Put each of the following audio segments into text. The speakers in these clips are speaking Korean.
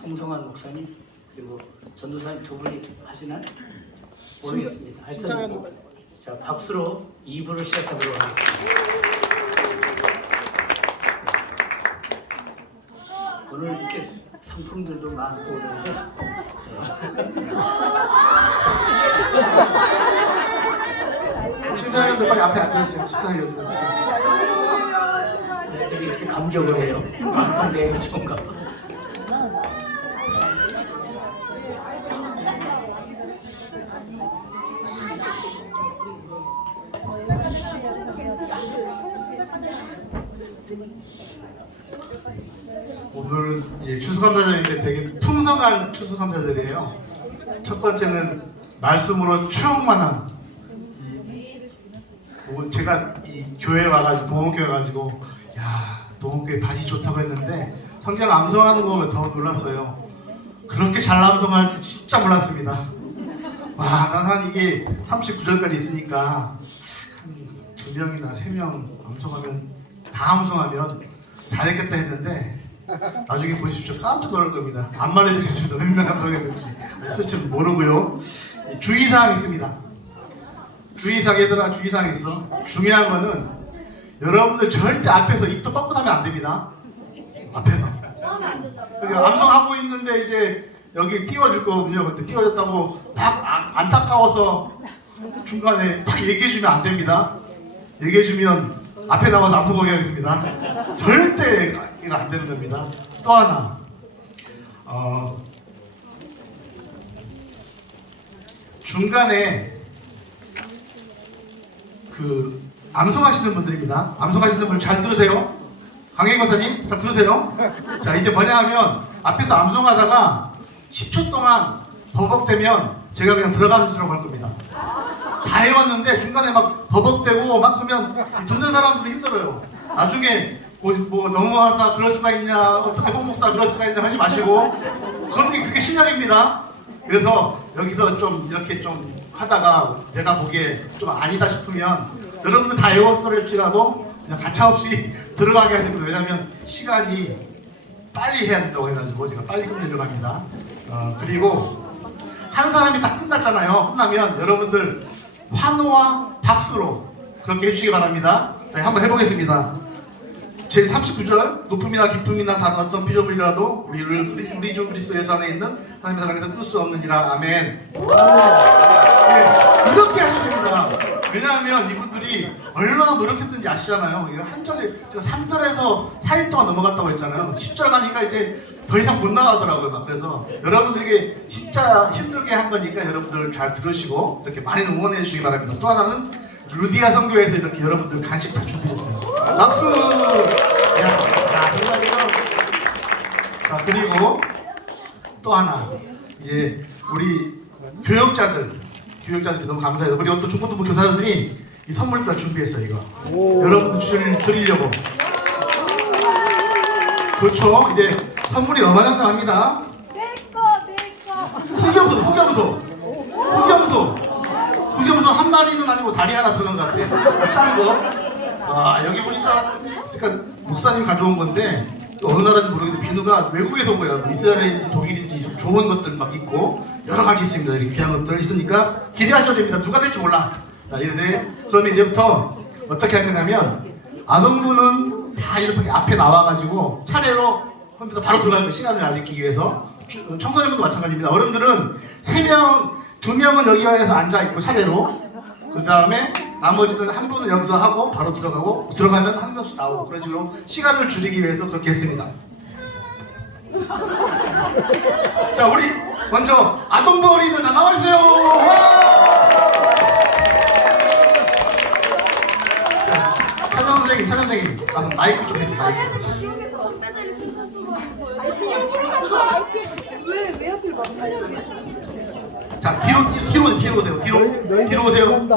송성환 목사님 그리고 전도사님 두 분이 하시나요? 모르겠습니다. 하여튼 자, 박수로 2부를 시작하도록 하겠습니다. 오늘 이렇게 상품들도 많고 그러는데 심사위원들 빨리 앞에 앉아주세요. 심사위원들. 애들이 이렇게 감격을 해요. 방송대회가 좋은가 봐. 오늘은 이제 추수감사절인데 되게 풍성한 추수감사절이에요. 첫 번째는 말씀으로 추억만한 제가 이 교회 와가지고 동원교회 와가지고 야 동원교회 밭이 좋다고 했는데 성경 암송하는 거 보면 더 놀랐어요. 그렇게 잘 암송할 줄 진짜 몰랐습니다. 와, 난 한 이게 39절까지 있으니까 한 2명이나 3명 암송하면 다 암송하면 잘했겠다 했는데 나중에 보십시오. 깜짝 놀랄 겁니다. 안 말해주겠습니다. 몇 명 암송했는지 사실 모르고요. 주의사항 있습니다. 주의사항 얘들아 주의사항 있어. 중요한 거는 여러분들 절대 앞에서 입도 뻗고나면 안 됩니다. 앞에서. 그러니까 암송하고 있는데 이제 여기 띄워줄 거거든요. 근데 띄워줬다고 막 안타까워서 중간에 딱 얘기해주면 안 됩니다. 얘기해주면 앞에 나와서 암송하게 하겠습니다. 절대 이거 안 되는 겁니다. 또 하나 중간에 그 암송하시는 분들입니다. 암송하시는 분들 잘 들으세요. 강행 권사님 잘 들으세요. 자 이제 뭐냐 하면 앞에서 암송하다가 10초 동안 버벅대면 제가 그냥 들어가는 수라고 할 겁니다. 다 해왔는데 중간에 막 버벅대고 막 하면 듣는 사람들이 힘들어요. 나중에 뭐 넘어가다 그럴 수가 있냐 어떻게 홍목사 그럴 수가 있냐 하지 마시고 그게 실력입니다. 그래서 여기서 좀 이렇게 좀 하다가 내가 보기에 좀 아니다 싶으면 여러분들 다 외웠을지라도 그냥 가차없이 들어가게 하시고 왜냐면 시간이 빨리 해야 된다고 해가지고 제가 빨리 끝내려고 합니다. 그리고 한 사람이 딱 끝났잖아요. 끝나면 여러분들 환호와 박수로 그렇게 해주시기 바랍니다. 자, 한번 해보겠습니다. 제 39절 높음이나 기쁨이나 다른 어떤 피조물이라도 우리 주 그리스도 예수 안에 있는 하나님의 사랑에서 끊을 수 없느니라. 아멘. 네, 이렇게 하셔야 됩니다. 왜냐하면 이분들이 얼마나 노력했는지 아시잖아요. 한 절에 제가 3절에서 4일 동안 넘어갔다고 했잖아요. 10절 가니까 이제 더 이상 못 나가더라고요. 막 그래서 여러분들에게 진짜 힘들게 한 거니까 여러분들 잘 들으시고 이렇게 많이 응원해 주시기 바랍니다. 또 하나는 루디아 선교에서 이렇게 여러분들 간식 다 준비했어요. 박수! 자, 그리고 또 하나 이제 우리 교육자들이 너무 감사해요. 그리고 또 중고등부 교사들이 이 선물을 다 준비했어요. 이거 여러분들 주변에 드리려고. 그렇죠. 이제 선물이 어마어마합니다. 흑염소 한 마리는 아니고 다리 하나 들어간 것 같아요. 짠 거. 아, 여기 보니까 그러니까 목사님 가져온 건데 어느 나라인지 모르겠는데 비누가 외국에서 온 거예요. 이스라엘인지 독일인지 좀 좋은 것들 막 있고 여러 가지 있습니다. 이렇게 귀한 것들 있으니까 기대하셔야 됩니다. 누가 될지 몰라. 자, 이런데 그러면 이제부터 어떻게 할 거냐면 아동부는 다 이렇게 앞에 나와가지고 차례로 컴퓨터 바로 들어가는 거 시간을 알리기 위해서 청소년분도 마찬가지입니다. 어른들은 3명, 2명은 여기 와서 앉아있고 차례로 그 다음에 나머지는 한 분은 여기서 하고 바로 들어가고 들어가면 한 명씩 나오고 그런 식으로 시간을 줄이기 위해서 그렇게 했습니다. 자, 우리 먼저 아동부 어린이들 다 나와주세요. 찬영 선생님 가서 마이크 좀 해주세요. 마이크. 지역에서 선배들이 생선수고 하는 거예요. 왜 하필 만나요? 자, 뒤로 오세요. 뒤로 오세요. 빛난다.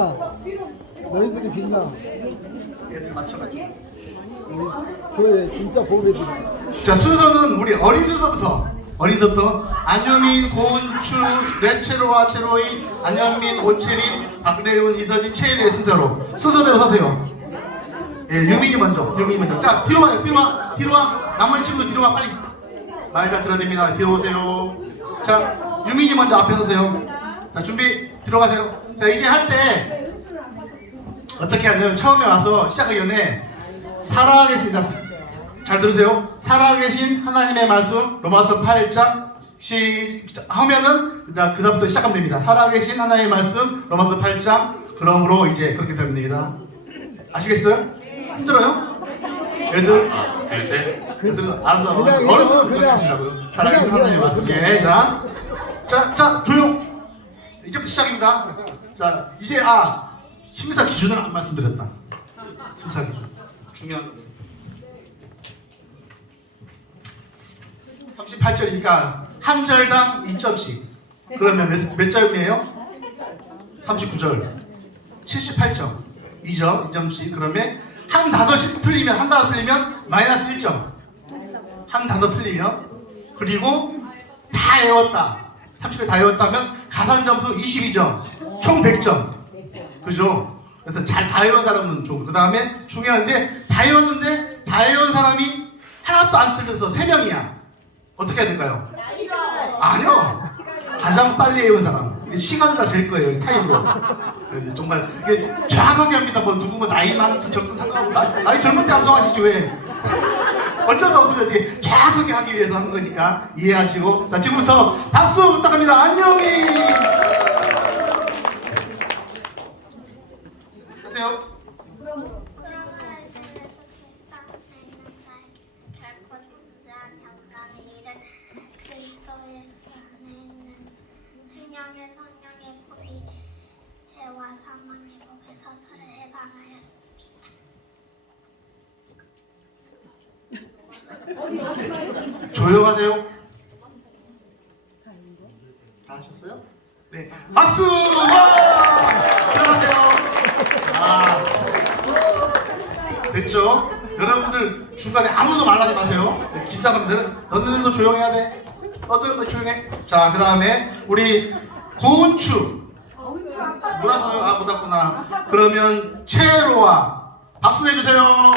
너희들이 빛나. 얘들 맞춰가지고. 교회 진짜 보배들이. 자, 순서는 우리 어린 순서부터. 안현민, 고은추, 레체로와 체로이, 안현민, 오채린, 박래훈, 이서진, 최일의 순서대로 서세요. 예, 유민이 먼저. 자, 뒤로 와. 나머지 친구들 뒤로 와, 빨리. 말 잘 들어야 됩니다. 뒤로 오세요. 자, 유민이 먼저 앞에 서세요. 자, 준비 들어가세요. 자, 이제 할 때 어떻게 하냐면 처음에 와서 시작하기 전에 살아계신 잘 들으세요. 살아계신 하나님의 말씀 로마서 8장 하면은 그 다음부터 시작하면 됩니다. 살아계신 하나님의 말씀 로마서 8장 그러므로 이제 그렇게 되면 됩니다. 아시겠어요? 힘들어요? 애들? 애들은 알아서 어른들은 그렇게 하시라고요. 살아계신 하나님의 말씀. 예, 자, 조용. 이제부터 시작입니다. 자, 이제 심사 기준을 안 말씀드렸다. 심사 기준 중요한 거. 38절이니까 한 절당 2점씩. 그러면 몇 점이에요? 39절. 78점. 2점씩. 그러면 한 단어씩 틀리면 한 단어 틀리면 마이너스 1점. 한 단어 틀리면 그리고 다 외웠다. 30개 다 외웠다면 가산 점수 22점. 총 100점. 그죠? 그래서 잘 다 외운 사람은 좋고 그 다음에 중요한 게 다 외웠는데 다 외운 사람이 하나도 안 틀려서 3명이야. 어떻게 해야 될까요? 아니요. 가장 빨리 외운 사람. 시간을 다 잴 거예요. 타임으로. 정말 이게 정확하게 합니다. 뭐 누구 뭐 나이 많든 적든 상관없다. 아니 젊을 때 암송하시지 왜? 어쩔 수 없으면 이제 정확하게 하기 위해서 한 거니까 이해하시고 자 지금부터 박수 부탁합니다. 안녕히 하세요. 생명의 성령의 법이 죄와 사망의 법에서 저를 해방하였습니다. 조용하세요. 다 하셨어요? 네. 박수! 들어가세요. 됐죠? 여러분들 중간에 아무도 말하지 마세요. 네, 긴장하면 너네들도 조용해야 돼. 너희들도 조용해. 자, 그 다음에 우리 고은추. 못 왔어요? 못 왔구나. 그러면 채로와 박수 내주세요.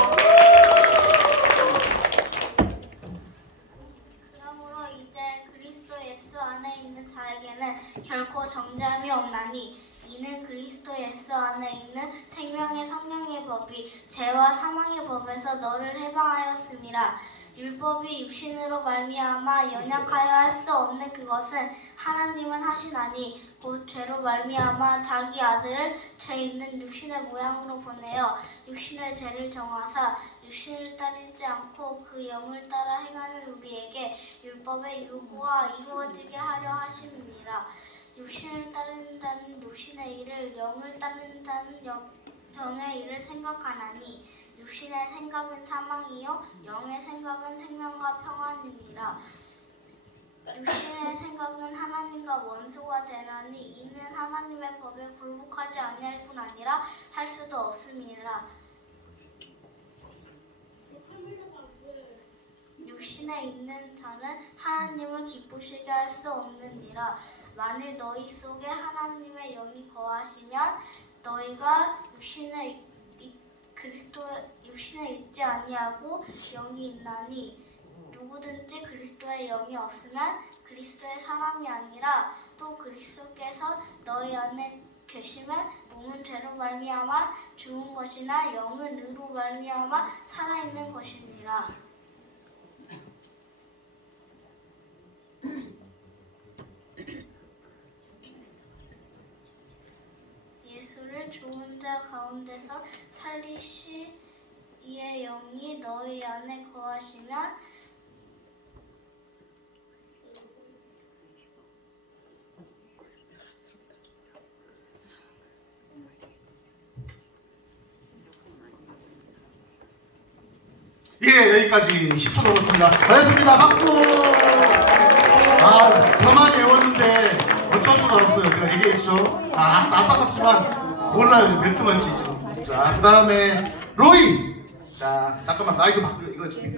그러므로 이제 그리스도 예수 안에 있는 자에게는 결코 정죄함이 없나니 이는 그리스도 예수 안에 있는 생명의 성령의 법이 죄와 사망의 법에서 너를 해방하였음이라. 율법이 육신으로 말미암아 연약하여 할 수 없는 그것은 하나님은 하시나니 곧 죄로 말미암아 자기 아들을 죄 있는 육신의 모양으로 보내어 육신의 죄를 정하사 육신을 따르지 않고 그 영을 따라 행하는 우리에게 율법의 요구가 이루어지게 하려 하심이니라. 육신을 따르는 자는 육신의 일을, 영을 따르는 자는 영의 일을 생각하나니 육신의 생각은 사망이요 영의 생각은 생명과 평안이니라. 육신의 생각은 하나님과 원수가 되나니 이는 하나님의 법에 굴복하지 아니할 뿐 아니라 할 수도 없음이니라. 육신에 있는 자는 하나님을 기쁘시게 할 수 없느니라. 만일 너희 속에 하나님의 영이 거하시면 너희가 육신에 있지 아니하고 영이 있나니 누구든지 그리스도의 영이 없으면 그리스도의 사람이 아니라 또 그리스도께서 너희 안에 계시면 몸은 죄로 말미암아 죽은 것이나 영은 의로 말미암아 살아있는 것이니라. 예수를 죽은 자 가운데서 살리시 이의 영이 너희 안에 거하시면 예, 여기까지 10초 넘었습니다. 잘했습니다. 박수! 저만 외웠는데 어쩔 수가 없어요. 제가 얘기했죠. 안타깝지만 몰라요. 몇 등할지 좀. 자, 그 다음에 로이! 자, 잠깐만 나 이거 바꾸려. 이거 지금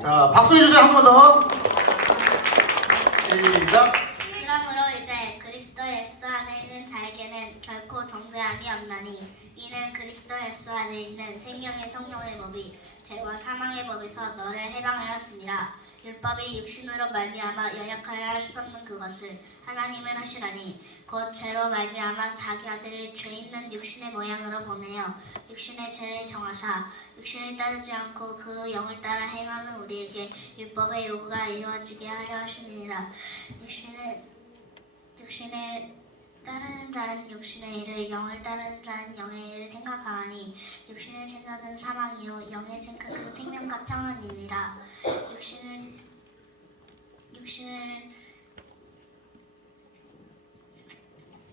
자, 자, 박수 해주세요. 한 번 더. 시작. 그러므로 이제 그리스도 예수 안에 있는 자에게는 결코 정죄함이 없나니 이는 그리스도 예수 안에 있는 생명의 성령의 법이 죄와 사망의 법에서 너를 해방하였습니다. 율법이 육신으로 말미암아 연약하여 할 수 없는 그것을 하나님은 하시라니 곧 죄로 말미암아 자기 아들을 죄 있는 육신의 모양으로 보내어 육신의 죄를 정하사 육신을 따르지 않고 그 영을 따라 행하는 우리에게 율법의 요구가 이루어지게 하려 하시니라. 육신에 따르는 자는 육신의 일을, 영을 따르는 자는 영의 일을 생각하니 육신의 생각은 사망이요 영의 생각은 생명과 평안이니라.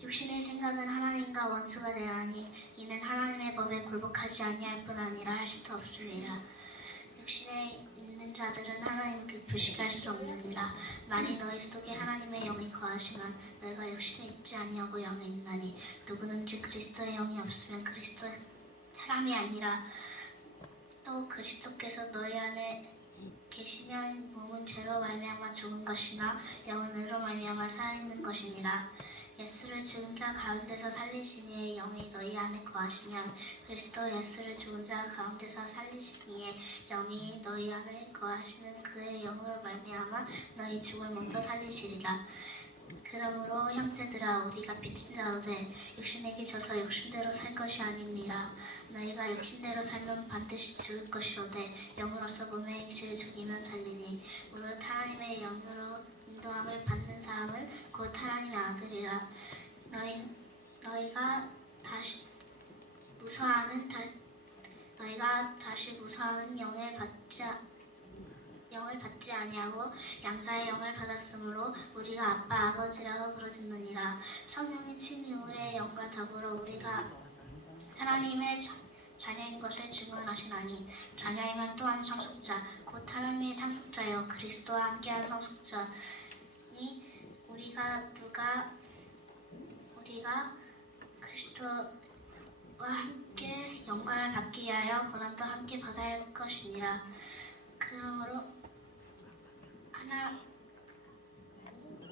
육신의 생각은 하나님과 원수가 되나니 이는 하나님의 법에 굴복하지 아니할 뿐 아니라 할 수도 없으니라. 육신에 있는 자들은 하나님을 기쁘시게 수 없느니라. 만일 너희 속에 하나님의 영이 거하시면 너희가 육신에 있지 아니하고 영에 있나니 누구든지 그리스도의 영이 없으면 그리스도의 사람이 아니라. 또 그리스도께서 너희 안에 계시면 몸은 죄로 말미암아 죽은 것이나 영은 의로 말미암아 살아있는 것이니라. 예수를 죽은 자 가운데서 살리시니의 영이 너희 안에 거하시면 그리스도 예수를 죽은 자 가운데서 살리시니의 영이 너희 안에 거하시는 그의 영으로 말미암아 너희 죽을 먼저 살리시리라. 그러므로 형제들아 우리가 빚진 자로되 육신에게 져서 육신대로 살 것이 아니니라. 너희가 육신대로 살면 반드시 죽을 것이로되 영으로서 몸의 행실을 죽이면 살리니 무릇 하나님의 영으로 인도함을 받는 사람을 곧 하나님의 아들이라. 너희가 다시 무서워하는 영을 받지 아니하고 양자의 영을 받았으므로 우리가 아빠 아버지라고 부르짖느니라. 성령이 친히 우리의 영과 더불어 우리가 하나님의 자녀인 것을 증언하시나니 자녀이면 또한 상속자 곧 하나님의 상속자여 그리스도와 함께한 상속자니 우리가 그리스도와 함께 영광을 받기 위하여 고난도 함께 받아야 할 것이니라. 그러므로 하나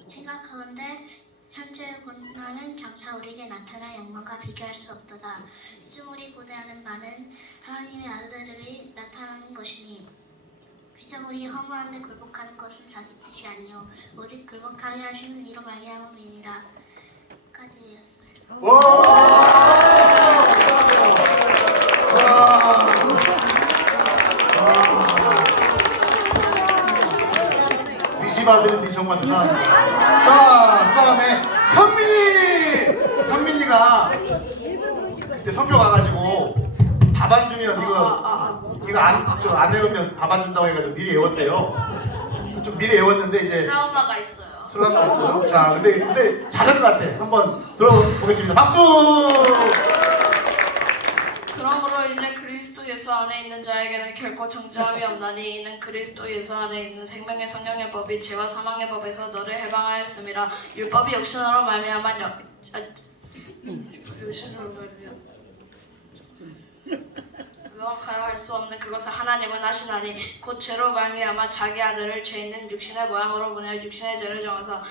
생각하건대 현재의 고난은 장차 우리에게 나타날 영광과 비교할 수 없도다. 피조물이 고대하는 바는 하나님의 아들들이 나타나는 것이니 피조물이 허무한 데 굴복하는 것은 자기 뜻이 아니요 오직 굴복하게 하시는 이로 말미암음이니라. 까지 외웠어요. 네 집 아들은 네 정말 대단하다. 자, 그 다음에 현민이가 그때 선교 가가지고 밥 안 주면 이거 안 외우면 밥 안 준다고 해가지고 미리 외웠대요. 좀 미리 외웠는데 이제 트라우마가 있어요. 트라우마 있어요. 자, 근데 잘한 것 같아. 한번 들어보겠습니다. 박수. 그러므로 이제 그리스도 예수 안에 있는 자에게는 결코 정죄함이 없나니 이는 그리스도 예수 안에 있는 생명의 성령의 법이 죄와 사망의 법에서 너를 해방하였음이라. 율법이 육신으로 말미암아 명확하여 할 수 없는 그것을 하나님은 하시나니 곧 죄로 말미암아 자기 아들을 죄 있는 육신의 모양으로 보내어 육신의 죄를 정하사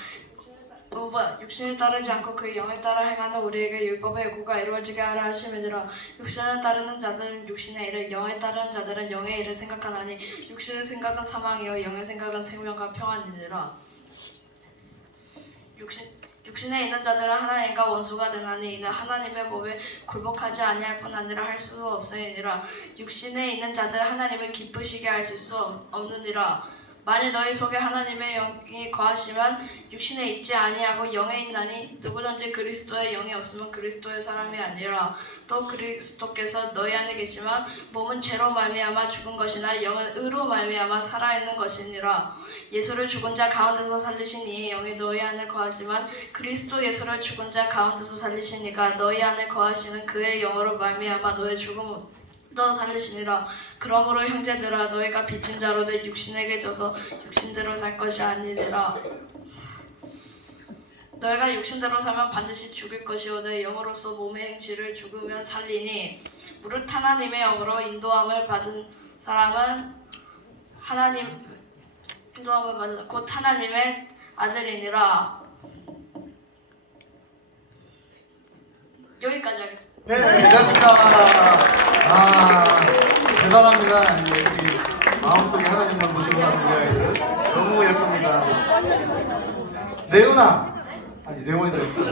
육신을 따르지 않고 그 영에 따라 행하는 우리에게 율법의 요구가 이루어지게 하라 하심이니라. 육신을 따르는 자들은 육신의 일을, 영에 따르는 자들은 영의 일을 생각하나니 육신의 생각은 사망이요 영의 생각은 생명과 평안이니라. 육신에 있는 자들은 하나님과 원수가 되나니 이는 하나님의 법에 굴복하지 아니할 뿐 아니라 할 수도 없으니라. 육신에 있는 자들은 하나님을 기쁘시게 하실 수 없느니라. 만일 너희 속에 하나님의 영이 거하시면 육신에 있지 아니하고 영에 있나니 누구든지 그리스도의 영이 없으면 그리스도의 사람이 아니라. 또 그리스도께서 너희 안에 계시면 몸은 죄로 말미암아 죽은 것이나 영은 의로 말미암아 살아있는 것이니라. 예수를 죽은 자 가운데서 살리신 이의 영이 너희 안에 거하지만 그리스도 예수를 죽은 자 가운데서 살리시니까 너희 안에 거하시는 그의 영으로 말미암아 너의 죽음을 또 살리시니라. 그러므로 형제들아 너희가 빚진 자로 내 육신에게 져서 육신대로 살 것이 아니니라. 너희가 육신대로 살면 반드시 죽을 것이오되 영으로서 몸의 행실을 죽으면 살리니 무릇 하나님의 영으로 인도함을 받은 사람은 인도함을 받으사 곧 하나님의 아들이니라. 여기까지 하겠습니다. 네, 괜찮습니다. 대단합니다. 우리 마음속에 하나님만 모시고 가는 우리 아이들 너무 예쁩니다. 레오나, 아니 레오니도 예쁘다.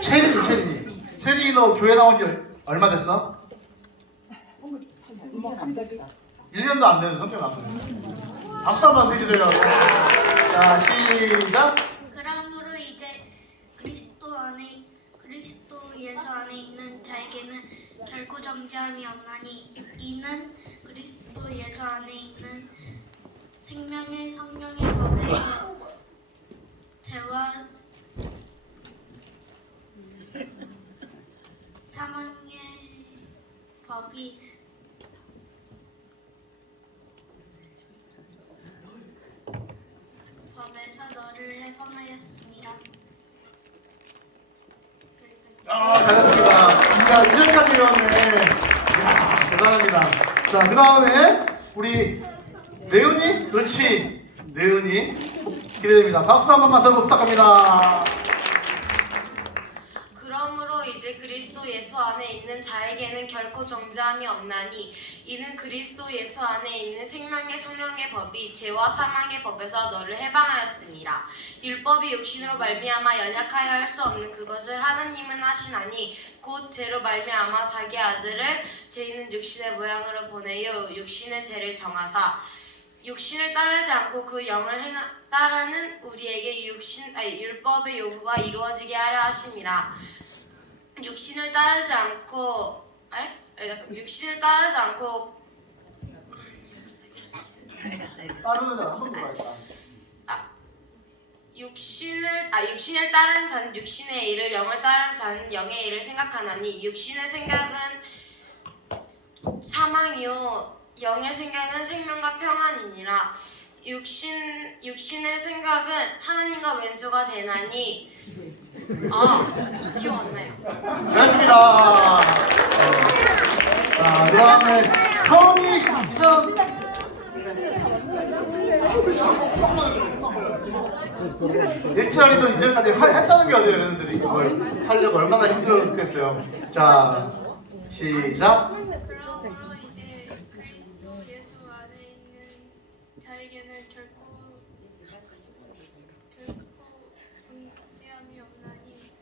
체린이. 체린이 너 교회 나온 지 얼마 됐어? 1년도 안 되는 성격 나쁘네. 박수 한번 해주세요. 자, 시작. 그러므로 이제 그리스도 예수 안에 있는 자에게는 결코 정죄함이 없나니 이는 그리스도 예수 안에 있는 생명의 성령의 법에서 죄와 사망의 법이 법에서 너를 해방하였습니다. 잘했습니다. 자, 이전까지 배웠네. 이야, 대단합니다. 자, 그 다음에 우리 레은이? 그렇지. 레은이. 기대됩니다. 박수 한 번만 더 부탁합니다. 그러므로 이제 그리스도 예수 안에 있는 자에게는 결코 정죄함이 없나니 이는 그리스도 예수 안에 있는 생명의 성령의 법이 죄와 사망의 법에서 너를 해방하였습니다. 율법이 육신으로 말미암아 연약하여 할 수 없는 그것을 하나님은 하시나니 곧 죄로 말미암아 자기 아들을 죄 있는 육신의 모양으로 보내어 육신의 죄를 정하사 육신을 따르지 않고 그 영을 따르는 우리에게 율법의 요구가 이루어지게 하려 하심이라. 육신을 따르지 않고 따르는 자는 한번 봐야겠다. 육신을 따르는 자는 육신의 일을, 영을 따르는 자는 영의 일을 생각하나니 육신의 생각은 사망이요 영의 생각은 생명과 평안이니라. 육신의 생각은 하나님과 왼수가 되나니 기억 안 나요. 잘했습니다. 자, 그 다음에 성이 이전. 옛날에도 이전까지 했다는 게 어디예요, 여러분들이 이걸 하려고 얼마나 힘들었겠어요. 자, 시작. 그러므로 이제 그리스도 예수 안에 있는 자에게는 결코 정죄함이 없나니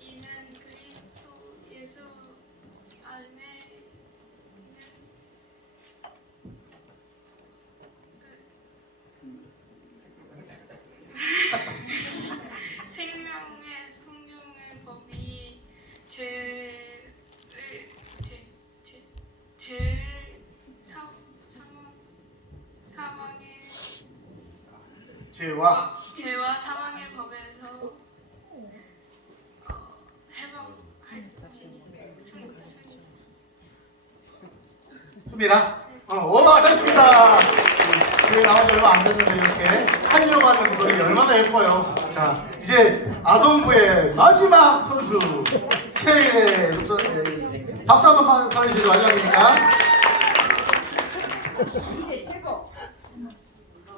이는 그리스도 예수 안에 있는 생명의 성령의 법이 사망의 죄와 사망의 법에서 해방할지 수민아? 오, 잘했습니다. 교회 나온 지 얼마 안 됐는데 이렇게 하려고 하는 분들이 얼마나 예뻐요. 자, 이제 아동부의 마지막 선수 최일의 박수 한 번만 보내주시죠. 마지막이니까.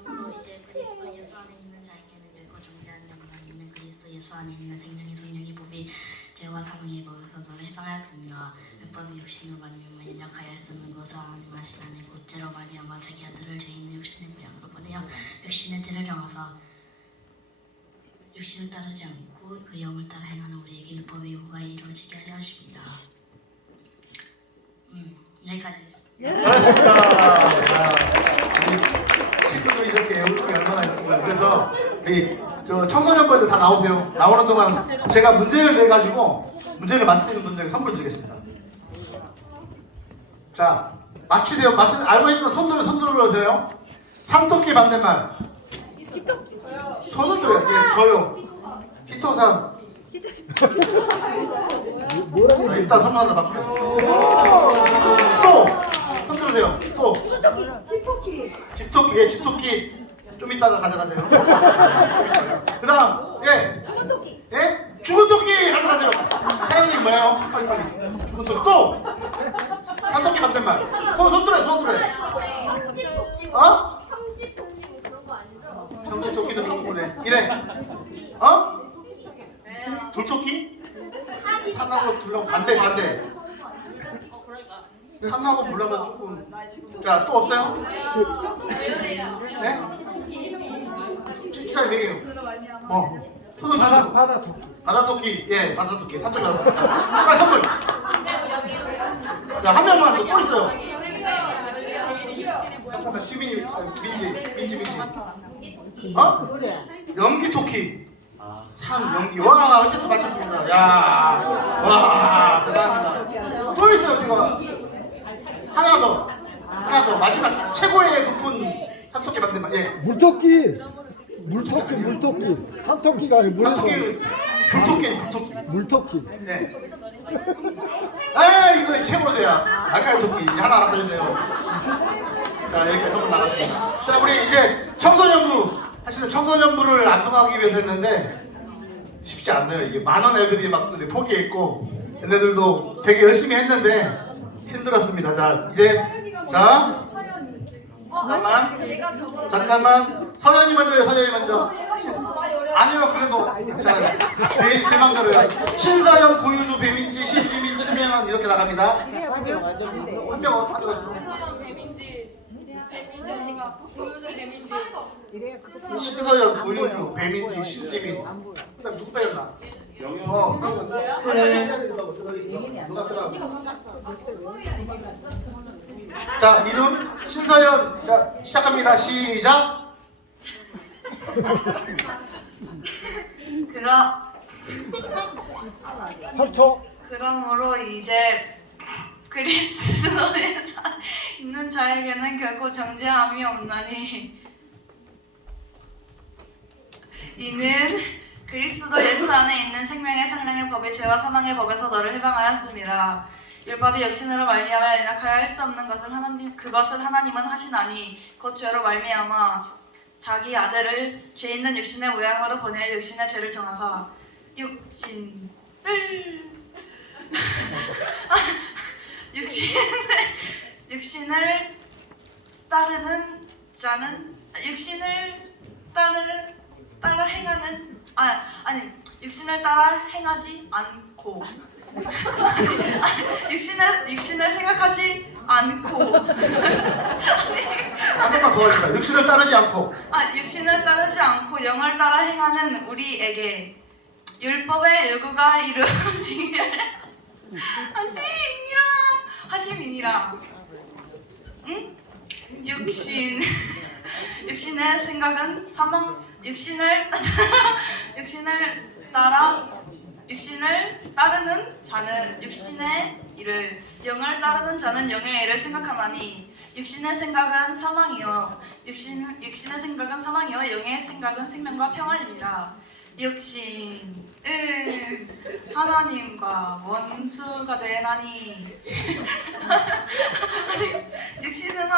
그러므로 이제 그리스도 예수 안에 있는 자에게는 결코 정죄함이 없나니 그리스도 예수 안에 있는 생명의 성령의 법이 죄와 사망의 법에서 너를 해방하였으며 율법이 육신으로 말미암아 연약하여 했었는 것을 하나님 하시나니 곧 죄로 말미암아 자기 아들을 죄 있는 육신의 모양으로 보내어 육신의 죄를 정하사 육신을 따르지 않고 그 영을 따라 행하는 우리에게 율법의 요구가 이루어지게 하려 하십니다. 여기까지 잘했습니다. 우리 친구들 이렇게 얼굴이 얼마나 예쁘고요. 그래서 우리 청소년부에도 다 나오세요. 나오는 동안 제가 문제를 내가지고 문제를 맞히는 분들에게 선물 드리겠습니다. 자, 맞추세요. 알고 있으면 손 들어보세요. 산토끼 반대말. 손을 들어요. 네, 저요. 티토산. 일단 선물 하나 받고요. 또! 손 들으세요. 또! 집토끼. 예, 집토끼. 좀 이따가 가져가세요. 그 다음, 예. 예? 죽은 토끼 가져가세요. 사장님 뭐예요? 빨리. 죽은 토끼. 또! 산토끼 반대말. 손 들어요. 어? 형지 토끼 뭐 그런 거 아니에요? 조금 이래. 어? 돌토끼? 산하고 둘랑 반대. 산하고 물하고 조금. 자, 또 없어요? 네? 식사에 매겨요. 손을 바다 토끼. 바다토끼. 예, 바다토끼. 산토끼 바다토끼. 빨리 선물. 자, 한 명만 또 있어요. 잠깐만, 시민이, 민지. 연기토끼. 산, 연기. 와, 어쨌든 맞췄습니다. 야, 와, 대단합니다. 또 있어요, 지금. 하나 더. 마지막 최고의 높은 산토끼 맞는 말. 예. 물토끼. 산토끼가 아니고 물에서. 불토끼. 물토끼. 네. 아, 이거 최고로 돼야. 아까 토끼 하나 갖다 주세요. 자, 이렇게 선물 나갔습니다. 자, 우리 이제 청소년부. 사실은 청소년부를 안동하기 위해서 했는데 쉽지 않네요. 이게 많은 애들이 막 포기했고 얘네들도 되게 열심히 했는데 힘들었습니다. 자, 이제 잠깐만. 서연이 먼저. 아니요, 그래도 자, 제 맘대로요. 신서연, 고유주, 배민지, 신지민, 최명한 이렇게 나갑니다. 한 명 가져갔어. 신서연, 고유주, 배민지, 신지민. 그다음 누구 빼였나? 누가 빼라? 자, 이름 신서연. 자, 시작합니다. 시작. 그러므로 이제 그리스도에 있는 자에게는 결코 정죄함이 없나니 이는 그리스도 예수 안에 있는 생명의 성령의 법이 죄와 사망의 법에서 너를 해방하였습니다. 율법이 육신으로 말미암아 연약하여 할 수 없는 것은 그것을 하나님은 하시나니 곧 죄로 말미암아 자기 아들을 죄 있는 육신의 모양으로 보내 육신의 죄를 정하사 육신을 따르는 자는 육신을 따라 행하지 않고 육신을 생각하지 않고 한 번만 더 하겠다. 육신을 따르지 않고. 육신을 따르지 않고 영을 따라 행하는 우리에게 율법의 요구가 하심이니라. 응? 육신의 생각은 사망. 육신을 따르는 자는 육신의 일을, 영을 따르는 자는 영의 일을 생각하나니 육신의 생각은 사망이요 영의 생각은 생명과 평안이니라. 육신은 하나님과 원수가 되나니 육신의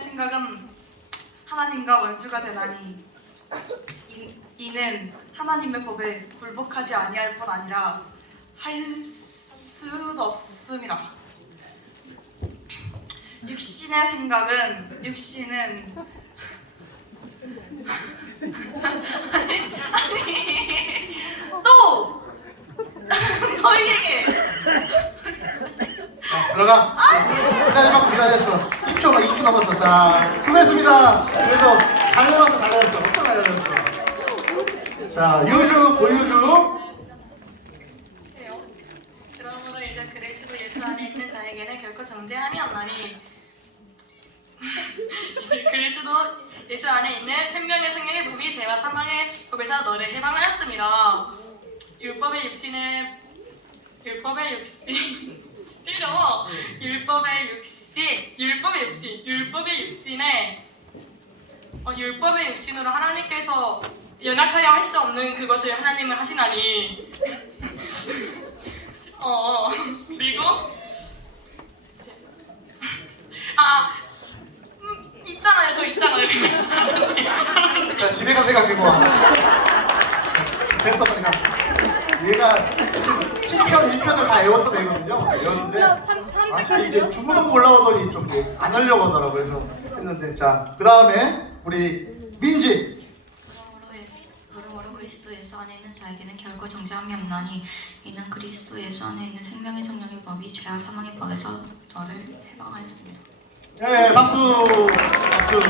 생각은 하나님과 원수가 되나니 이는 하나님의 법에 굴복하지 아니할 뿐 아니라 할 수도 없음이라. 육신은 또 너희에게 들어가. 기다렸어. 20초 남았어. 자, 수고했습니다. 그래도 잘해봤어. 어떤 잘해봤어. 자, 고유주. 그러므로 이제 그리스도 예수 안에 있는 자에게는 결코 정죄함이 없나니 그리스도 예수 안에 있는 생명의 법이 죄와 사망의 법에서 너를 해방하였습니다. 율법의 육신에 율법의 육신으로 하나님께서 연약하여 할 수 없는 그것을 하나님은 하시나니 그리고 있잖아요. 자, 집에 가서 생각해봐. 됐어, 그냥. 얘가 10편, 1편을 다 외웠던 애거든요. 외웠는데 이제 중고등부 올라오더니 좀 안 하려고 하더라고요. 그래서 했는데, 자, 그 다음에 우리 민지. 그러므로 그리스도 예수 안에 있는 자에게는 결코 정죄함이 없나니 이는 그리스도 예수 안에 있는 생명의 성령의 법이 죄와 사망의 법에서 너를 해방하였습니다. 네, 박수. 박수.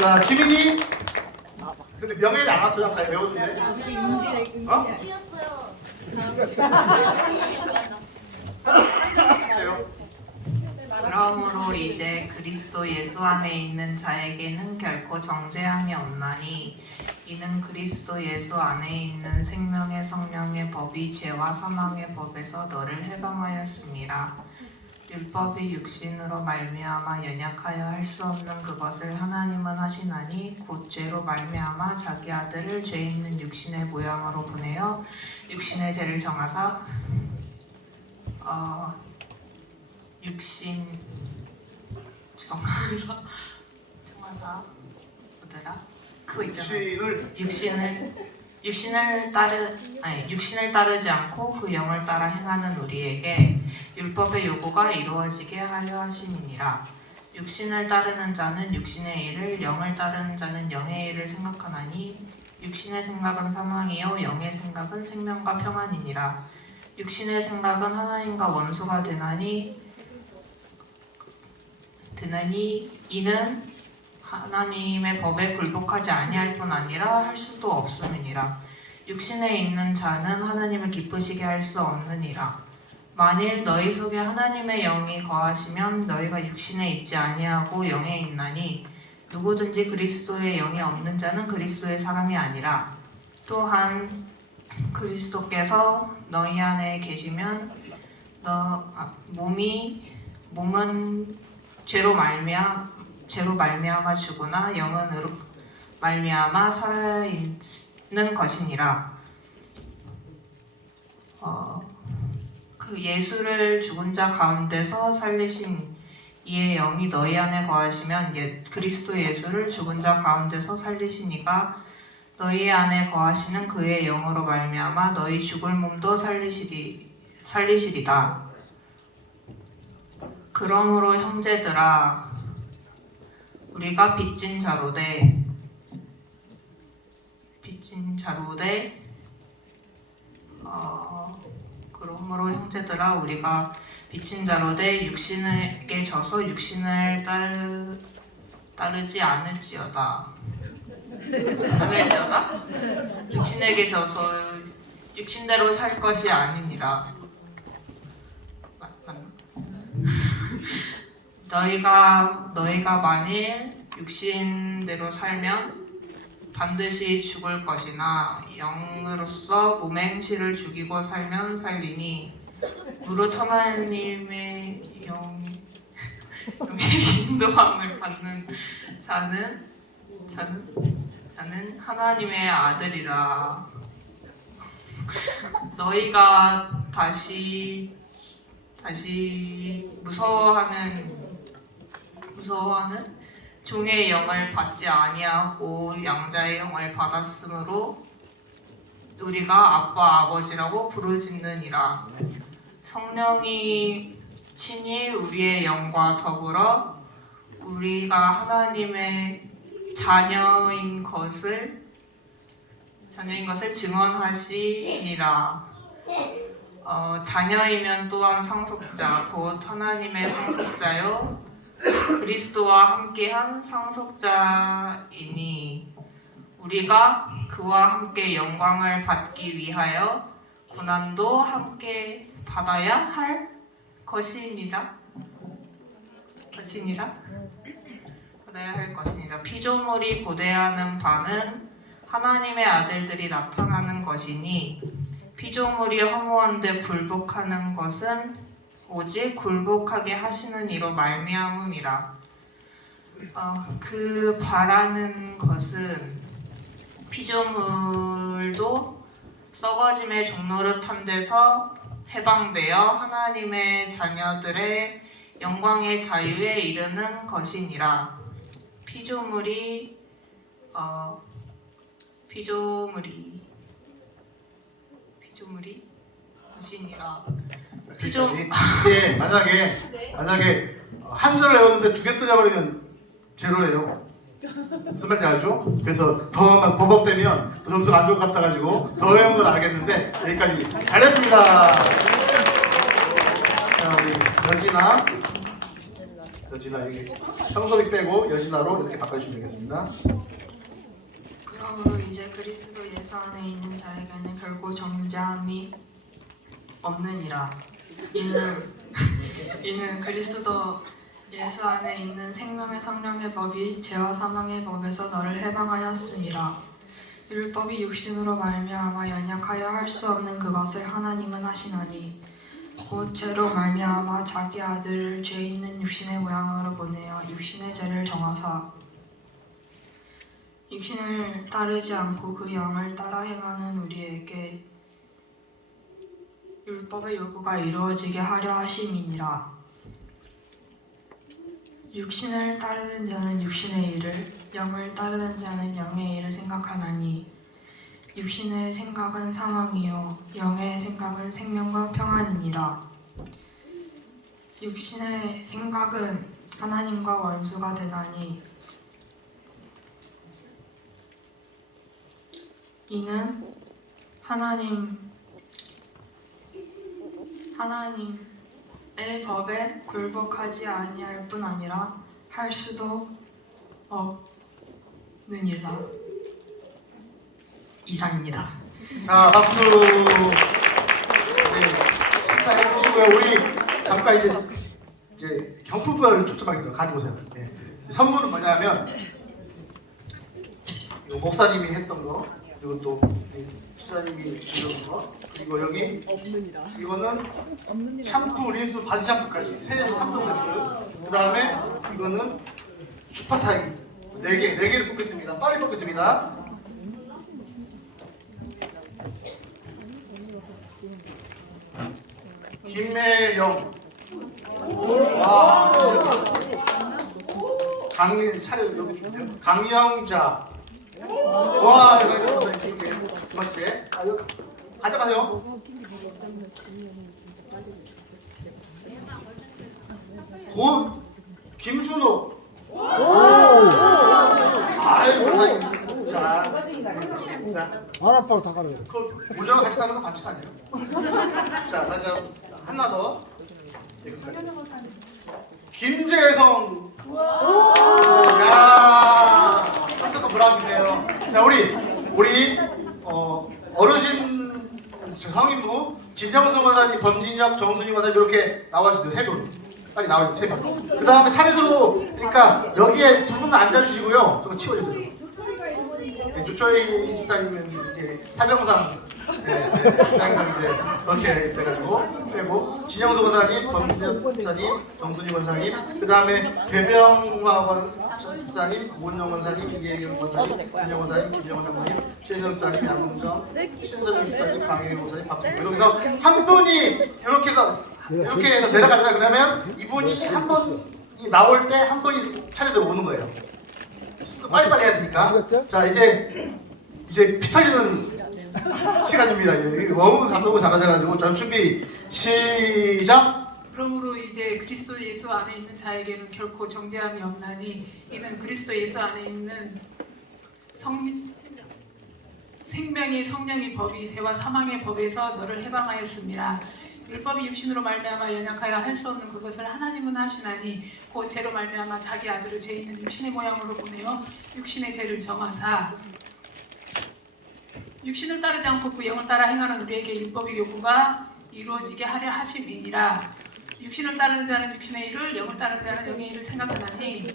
자, 지민이. 근데 명예는 안 왔어요. 아까 외웠는데. 어? 뛰었어요. 하세요. 그러므로 이제 그리스도 예수 안에 있는 자에게는 결코 정죄함이 없나니 이는 그리스도 예수 안에 있는 생명의 성령의 법이 죄와 사망의 법에서 너를 해방하였습니다. 율법이 육신으로 말미암아 연약하여 할 수 없는 그것을 하나님은 하시나니 곧 죄로 말미암아 자기 아들을 죄 있는 육신의 모양으로 보내어 육신의 죄를 정하사 육신 정하사 뭐더라? 그거 있잖아. 육신을 따르지 않고 그 영을 따라 행하는 우리에게 율법의 요구가 이루어지게 하려 하심이니라. 육신을 따르는 자는 육신의 일을, 영을 따르는 자는 영의 일을 생각하나니 육신의 생각은 사망이요 영의 생각은 생명과 평안이니라. 육신의 생각은 하나님과 원수가 되나니 이는 하나님의 법에 굴복하지 아니할 뿐 아니라 할 수도 없음이니라. 육신에 있는 자는 하나님을 기쁘시게 할 수 없느니라. 만일 너희 속에 하나님의 영이 거하시면 너희가 육신에 있지 아니하고 영에 있나니 누구든지 그리스도의 영이 없는 자는 그리스도의 사람이 아니라. 또한 그리스도께서 너희 안에 계시면 몸은 죄로 말미암아 죽으나 영은 의로 말미암아 살아 있는 것이니라. 그 예수를 죽은 자 가운데서 살리신 이의 영이 너희 안에 거하시면 그리스도 예수를 죽은 자 가운데서 살리신 이가 너희 안에 거하시는 그의 영으로 말미암아 너희 죽을 몸도 살리시리다. 그러므로 형제들아 우리가 빚진 자로되 그러므로 형제들아 우리가 빚진 자로되 육신에게 져서 육신을 따르지 않을지어다. 육신에게 져서 육신대로 살 것이 아니니라. 맞나? 너희가 만일 육신대로 살면 반드시 죽을 것이나 영으로서 몸의 행실을 죽이고 살면 살리니 무릇 하나님의 영의 인도함을 받는 자는 하나님의 아들이라. 너희가 다시 무서워하는 종의 영을 받지 아니하고 양자의 영을 받았으므로 우리가 아빠 아버지라고 부르짖느니라. 성령이 친히 우리의 영과 더불어 우리가 하나님의 자녀인 것을 증언하시니라. 자녀이면 또한 상속자 곧 하나님의 상속자요 그리스도와 함께한 상속자이니 우리가 그와 함께 영광을 받기 위하여 고난도 함께 받아야 할 것이니라. 피조물이 고대하는 바는 하나님의 아들들이 나타나는 것이니 피조물이 허무한데 굴복하는 것은 오직 굴복하게 하시는 이로 말미암음이라. 그 바라는 것은 피조물도 썩어짐의 종노릇한 데서 해방되어 하나님의 자녀들의 영광의 자유에 이르는 것이니라. 피조물이 것이니라. 이제 만약에 한 절을 외웠는데 두 개 틀려버리면 제로예요. 무슨 말인지 알죠? 그래서 더 막 버벅대면 더 점수가 안 좋을 것 같아가지고 더 외운 건 알겠는데 여기까지 잘했습니다. 자, 우리 여진아 여기 성소리 빼고 여진아로 이렇게 바꿔주시면 되겠습니다. 그러므로 이제 그리스도 예수 안에 있는 자에게는 결코 정죄함이 없느니라. 이는 그리스도 예수 안에 있는 생명의 성령의 법이 죄와 사망의 법에서 너를 해방하였음이라. 율법이 육신으로 말미암아 연약하여 할 수 없는 그것을 하나님은 하시나니 곧 죄로 말미암아 자기 아들을 죄 있는 육신의 모양으로 보내어 육신의 죄를 정하사 육신을 따르지 않고 그 영을 따라 행하는 우리에게 율법의 요구가 이루어지게 하려 하심이니라. 육신을 따르는 자는 육신의 일을, 영을 따르는 자는 영의 일을 생각하나니 육신의 생각은 사망이요 영의 생각은 생명과 평안이니라. 육신의 생각은 하나님과 원수가 되나니 이는 하나님의 법에 굴복하지 아니할 뿐 아니라 할 수도 없느니라. 이상입니다. 자, 박수. 네, 식사해 주시고요. 우리 잠깐 이제 경품을 초점하겠습니다. 가지고 오세요. 네. 선물은 뭐냐면 이거 목사님이 했던 거, 그리고 또 수사님이 이런 거, 그리고 여기 이거는 샴푸, 린스, 바디 샴푸까지 3종 세트. 그 다음에 이거는 슈퍼타이 4개를 뽑겠습니다. 빨리 뽑겠습니다. 김매영. 와. 차례 여기 주세요. 강영자. 와, 이거 두 번째. 여기 가져가세요. 김순호. 아이고, 자. 아빠가 다 가려요. 그 물려가 같이 가는 건 반칙 아니에요? 자, 다시 하나 더. 김재성. 야, 깜짝 보람이네요. 자, 우리 어르신 성인부 진영수 권사님, 범진혁, 정순희 권사님 이렇게 나와주세요. 3분. 빨리 나와주세요. 3분. 그 다음에 차례대로, 그러니까 여기에 두 분 앉아주시고요. 저거 치워주세요. 네, 조초희 집사님은 이게 사정상, 사정상 이제 그렇게 돼가지고 빼고, 진영수 권사님, 범진혁 집사님, 정순희 권사님, 그 다음에 배병화 집사님, 고은영 권사님, 이혜경 권사님, 김영 권사님, 김영원 장로님, 최혜정 집사님, 양문정, 신선영 집사님, 강혜경 권사님, 박준호. 이렇게 해서 한 분이 이렇게 해서 내려가자. 그러면 이분이 한 번이 나올 때 한 번이 차례대로 오는 거예요. 빨리빨리 해야 되니까. 자, 이제 피 터지는 시간입니다. 너무 감독을 잘하셔가지고. 자, 준비 시작. 그러므로 이제 그리스도 예수 안에 있는 자에게는 결코 정죄함이 없나니 이는 그리스도 예수 안에 있는 생명의 성령의 법이 죄와 사망의 법에서 너를 해방하였습니다. 율법이 육신으로 말미암아 연약하여 할 수 없는 그것을 하나님은 하시나니 곧 죄로 말미암아 자기 아들을 죄 있는 육신의 모양으로 보내어 육신의 죄를 정하사 육신을 따르지 않고 그 영을 따라 행하는 우리에게 율법의 요구가 이루어지게 하려 하심이니라. 육신을 따르는 자는 육신의 일을, 영을 따르는 자는 영의 일을 생각하나니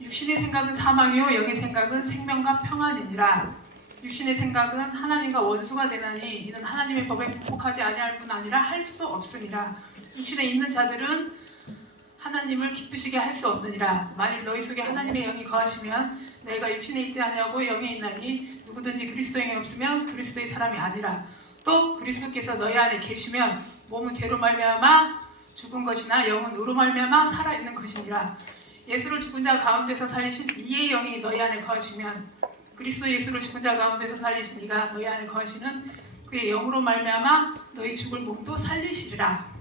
육신의 생각은 사망이요 영의 생각은 생명과 평안이니라. 육신의 생각은 하나님과 원수가 되나니 이는 하나님의 법에 굴복하지 아니할 뿐 아니라 할 수도 없으니라. 육신에 있는 자들은 하나님을 기쁘시게 할 수 없느니라. 만일 너희 속에 하나님의 영이 거하시면 너희가 육신에 있지 아니하고 영에 있나니 누구든지 그리스도에 없으면 그리스도의 사람이 아니라. 또 그리스도께서 너희 안에 계시면 몸은 죄로 말미암아 죽은 것이나 영은 의로 말미암아 살아있는 것이니라. 예수로 죽은 자 가운데서 살리신 이의 영이 너희 안에 거하시면 그리스도 예수로 죽은 자 가운데서 살리신 이가 너희 안에 거하시는 그의 영으로 말미암아 너희 죽을 몸도 살리시리라.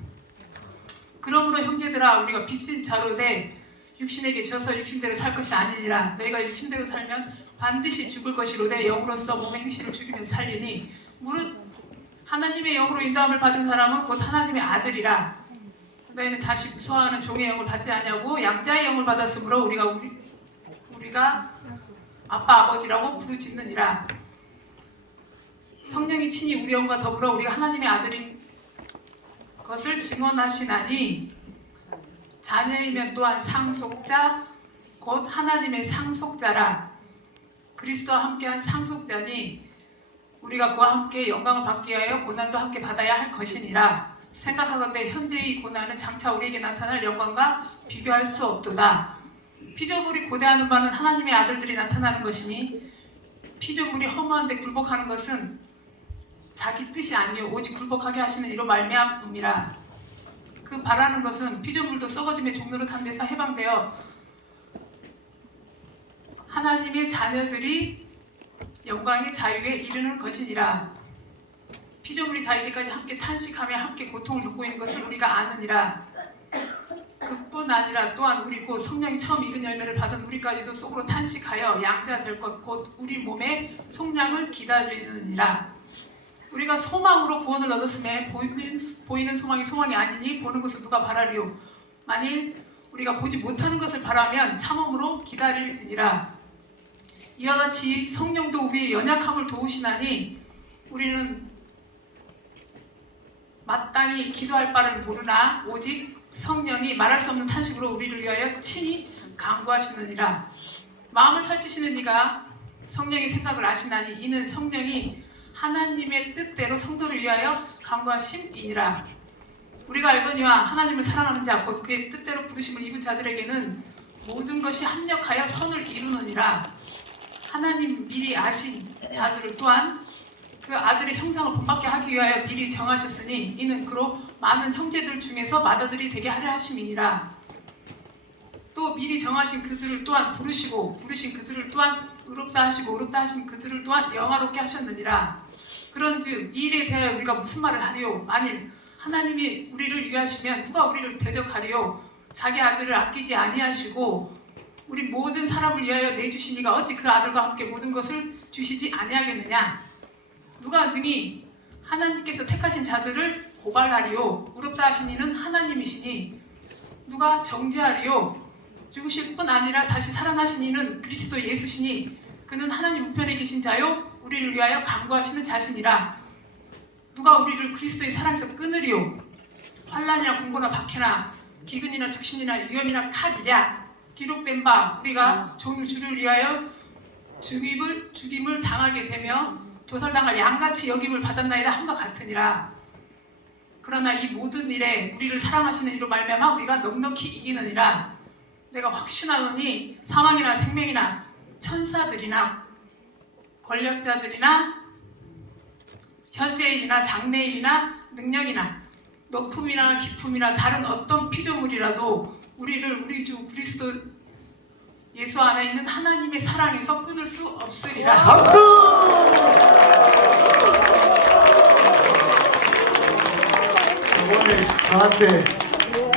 그러므로 형제들아 우리가 빚진 자로 돼 육신에게 져서 육신대로 살 것이 아니니라. 너희가 육신대로 살면 반드시 죽을 것이로되 영으로서 몸의 행실을 죽이면 살리니 무릇 하나님의 영으로 인도함을 받은 사람은 곧 하나님의 아들이라. 너희는 다시 무서워하는 종의 영을 받지 아니하고 양자의 영을 받았으므로 우리가 아빠 아버지라고 부르짖느니라. 성령이 친히 우리 영과 더불어 우리가 하나님의 아들인 것을 증언하시나니 자녀이면 또한 상속자 곧 하나님의 상속자라. 그리스도와 함께한 상속자니 우리가 그와 함께 영광을 받기 위하여 고난도 함께 받아야 할 것이니라. 생각하건대 현재의 고난은 장차 우리에게 나타날 영광과 비교할 수 없도다. 피조물이 고대하는 바는 하나님의 아들들이 나타나는 것이니 피조물이 허무한데 굴복하는 것은 자기 뜻이 아니요 오직 굴복하게 하시는 이로 말미암음이라. 그 바라는 것은 피조물도 썩어짐의 종로로 탄 데서 해방되어 하나님의 자녀들이 영광의 자유에 이르는 것이니라. 피조물이 다 이제까지 함께 탄식하며 함께 고통을 겪고 있는 것을 우리가 아느니라. 그뿐 아니라 또한 우리 곧 성령이 처음 익은 열매를 받은 우리까지도 속으로 탄식하여 양자 될 것 곧 우리 몸의 속량을 기다리느니라. 우리가 소망으로 구원을 얻었음에 보이는 소망이 소망이 아니니 보는 것을 누가 바라리요. 만일 우리가 보지 못하는 것을 바라면 참음으로 기다릴지니라. 이와 같이 성령도 우리의 연약함을 도우시나니 우리는 마땅히 기도할 바를 모르나 오직 성령이 말할 수 없는 탄식으로 우리를 위하여 친히 간구하시느니라. 마음을 살피시는 이가 성령의 생각을 아시나니 이는 성령이 하나님의 뜻대로 성도를 위하여 간구하심이니라. 우리가 알거니와 하나님을 사랑하는 자 곧 그의 뜻대로 부르심을 입은 자들에게는 모든 것이 합력하여 선을 이루느니라. 하나님 미리 아신 자들을 또한 그 아들의 형상을 본받게 하기 위하여 미리 정하셨으니 이는 그로 많은 형제들 중에서 맏아들이 되게 하려 하심이니라. 또 미리 정하신 그들을 또한 부르시고 부르신 그들을 또한 의롭다 하시고 의롭다 하신 그들을 또한 영화롭게 하셨느니라. 그런즉 이 일에 대하여 우리가 무슨 말을 하리요? 만일 하나님이 우리를 위하시면 누가 우리를 대적하리요? 자기 아들을 아끼지 아니하시고 우리 모든 사람을 위하여 내주시니가 어찌 그 아들과 함께 모든 것을 주시지 아니하겠느냐? 누가 능히 하나님께서 택하신 자들을 고발하리요? 의롭다 하신 이는 하나님이시니 누가 정죄하리요? 죽으실 뿐 아니라 다시 살아나신 이는 그리스도 예수시니 그는 하나님 우편에 계신 자요 우리를 위하여 간구하시는 자신이라. 누가 우리를 그리스도의 사랑에서 끊으리요? 환난이나 공고나 박해나 기근이나 적신이나 위험이나 칼이랴. 기록된 바 우리가 종일 주를 위하여 죽임을 당하게 되며 도살당할 양같이 여김을 받았나이다 함과 같으니라. 그러나 이 모든 일에 우리를 사랑하시는 이로 말미암아 우리가 넉넉히 이기느니라. 내가 확신하노니 사망이나 생명이나 천사들이나 권력자들이나 현재인이나 장래인이나 능력이나 높음이나 깊음이나 다른 어떤 피조물이라도 우리를 우리 주 그리스도 예수 안에 있는 하나님의 사랑에서 끊을 수 없으리라. 박수! 오늘 저한테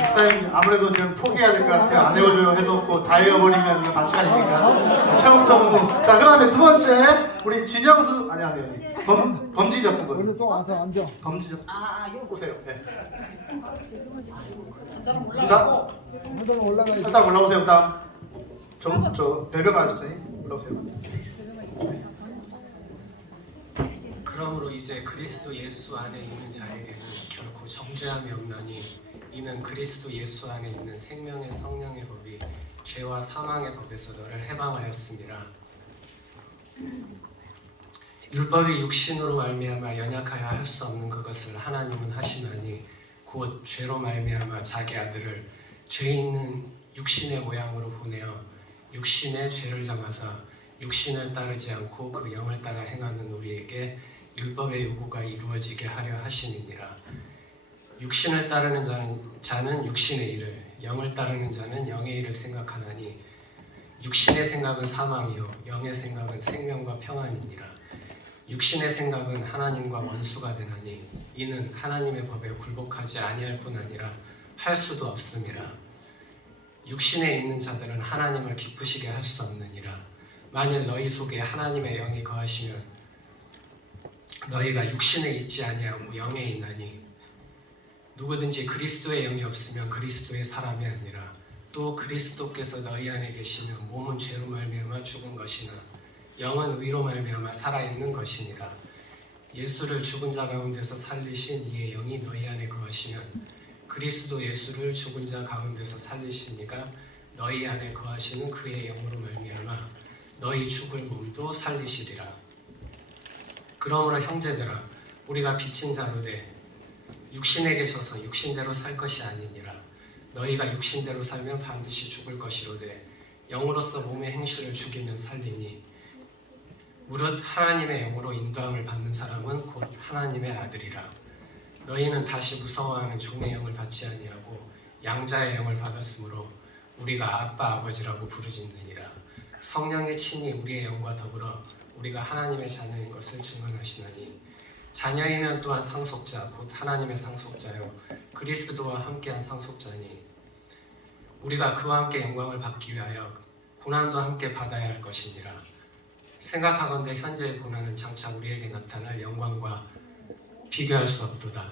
목사님 아무래도 좀 포기해야 될 것 같아요. 안 헤어져요 해놓고 다 헤어버리면 이거 반칙 아닙니까? 처음부터 자, 그 다음에 두 번째 우리 진영수 아니 범지적 선거. 원래 또 와서 앉아. 범지적 오세요. 네. 자, 한번 올라가야지. 일단 올라오세요. 다음 저 배병관 집사님 올라오세요. 그러므로 이제 그리스도 예수 안에 있는 자에게는 결코 정죄함이 없나니 이는 그리스도 예수 안에 있는 생명의 성령의 법이 죄와 사망의 법에서 너를 해방하였습니다. 율법이 육신으로 말미암아 연약하여 할 수 없는 그것을 하나님은 하시나니 곧 죄로 말미암아 자기 아들을 죄 있는 육신의 모양으로 보내어 육신의 죄를 담아서 육신을 따르지 않고 그 영을 따라 행하는 우리에게 율법의 요구가 이루어지게 하려 하시니라. 육신을 따르는 자는 육신의 일을, 영을 따르는 자는 영의 일을 생각하나니 육신의 생각은 사망이요 영의 생각은 생명과 평안이니라. 육신의 생각은 하나님과 원수가 되나니 이는 하나님의 법에 굴복하지 아니할 뿐 아니라 할 수도 없습니다. 육신에 있는 자들은 하나님을 기쁘시게 할 수 없느니라. 만일 너희 속에 하나님의 영이 거하시면 너희가 육신에 있지 아니하고 영에 있나니 누구든지 그리스도의 영이 없으면 그리스도의 사람이 아니라 또 그리스도께서 너희 안에 계시면 몸은 죄로 말미암아 죽은 것이나 영은 의로 말미암아 살아있는 것이니라. 예수를 죽은 자 가운데서 살리신 이의 영이 너희 안에 거하시면 그리스도 예수를 죽은 자 가운데서 살리신 이가 너희 안에 거하시는 그의 영으로 말미암아 너희 죽을 몸도 살리시리라. 그러므로 형제들아 우리가 빚진 자로 돼 육신에 계셔서 육신대로 살 것이 아니니라. 너희가 육신대로 살면 반드시 죽을 것이로되 영으로서 몸의 행실을 죽이면 살리니 무릇 하나님의 영으로 인도함을 받는 사람은 곧 하나님의 아들이라. 너희는 다시 무서워하는 종의 영을 받지 아니하고 양자의 영을 받았으므로 우리가 아빠 아버지라고 부르짖느니라. 성령의 친히 우리의 영과 더불어 우리가 하나님의 자녀인 것을 증언하시나니 자녀이면 또한 상속자 곧 하나님의 상속자요 그리스도와 함께한 상속자니 우리가 그와 함께 영광을 받기 위하여 고난도 함께 받아야 할 것이니라. 생각하건대 현재의 고난은 장차 우리에게 나타날 영광과 비교할 수 없도다.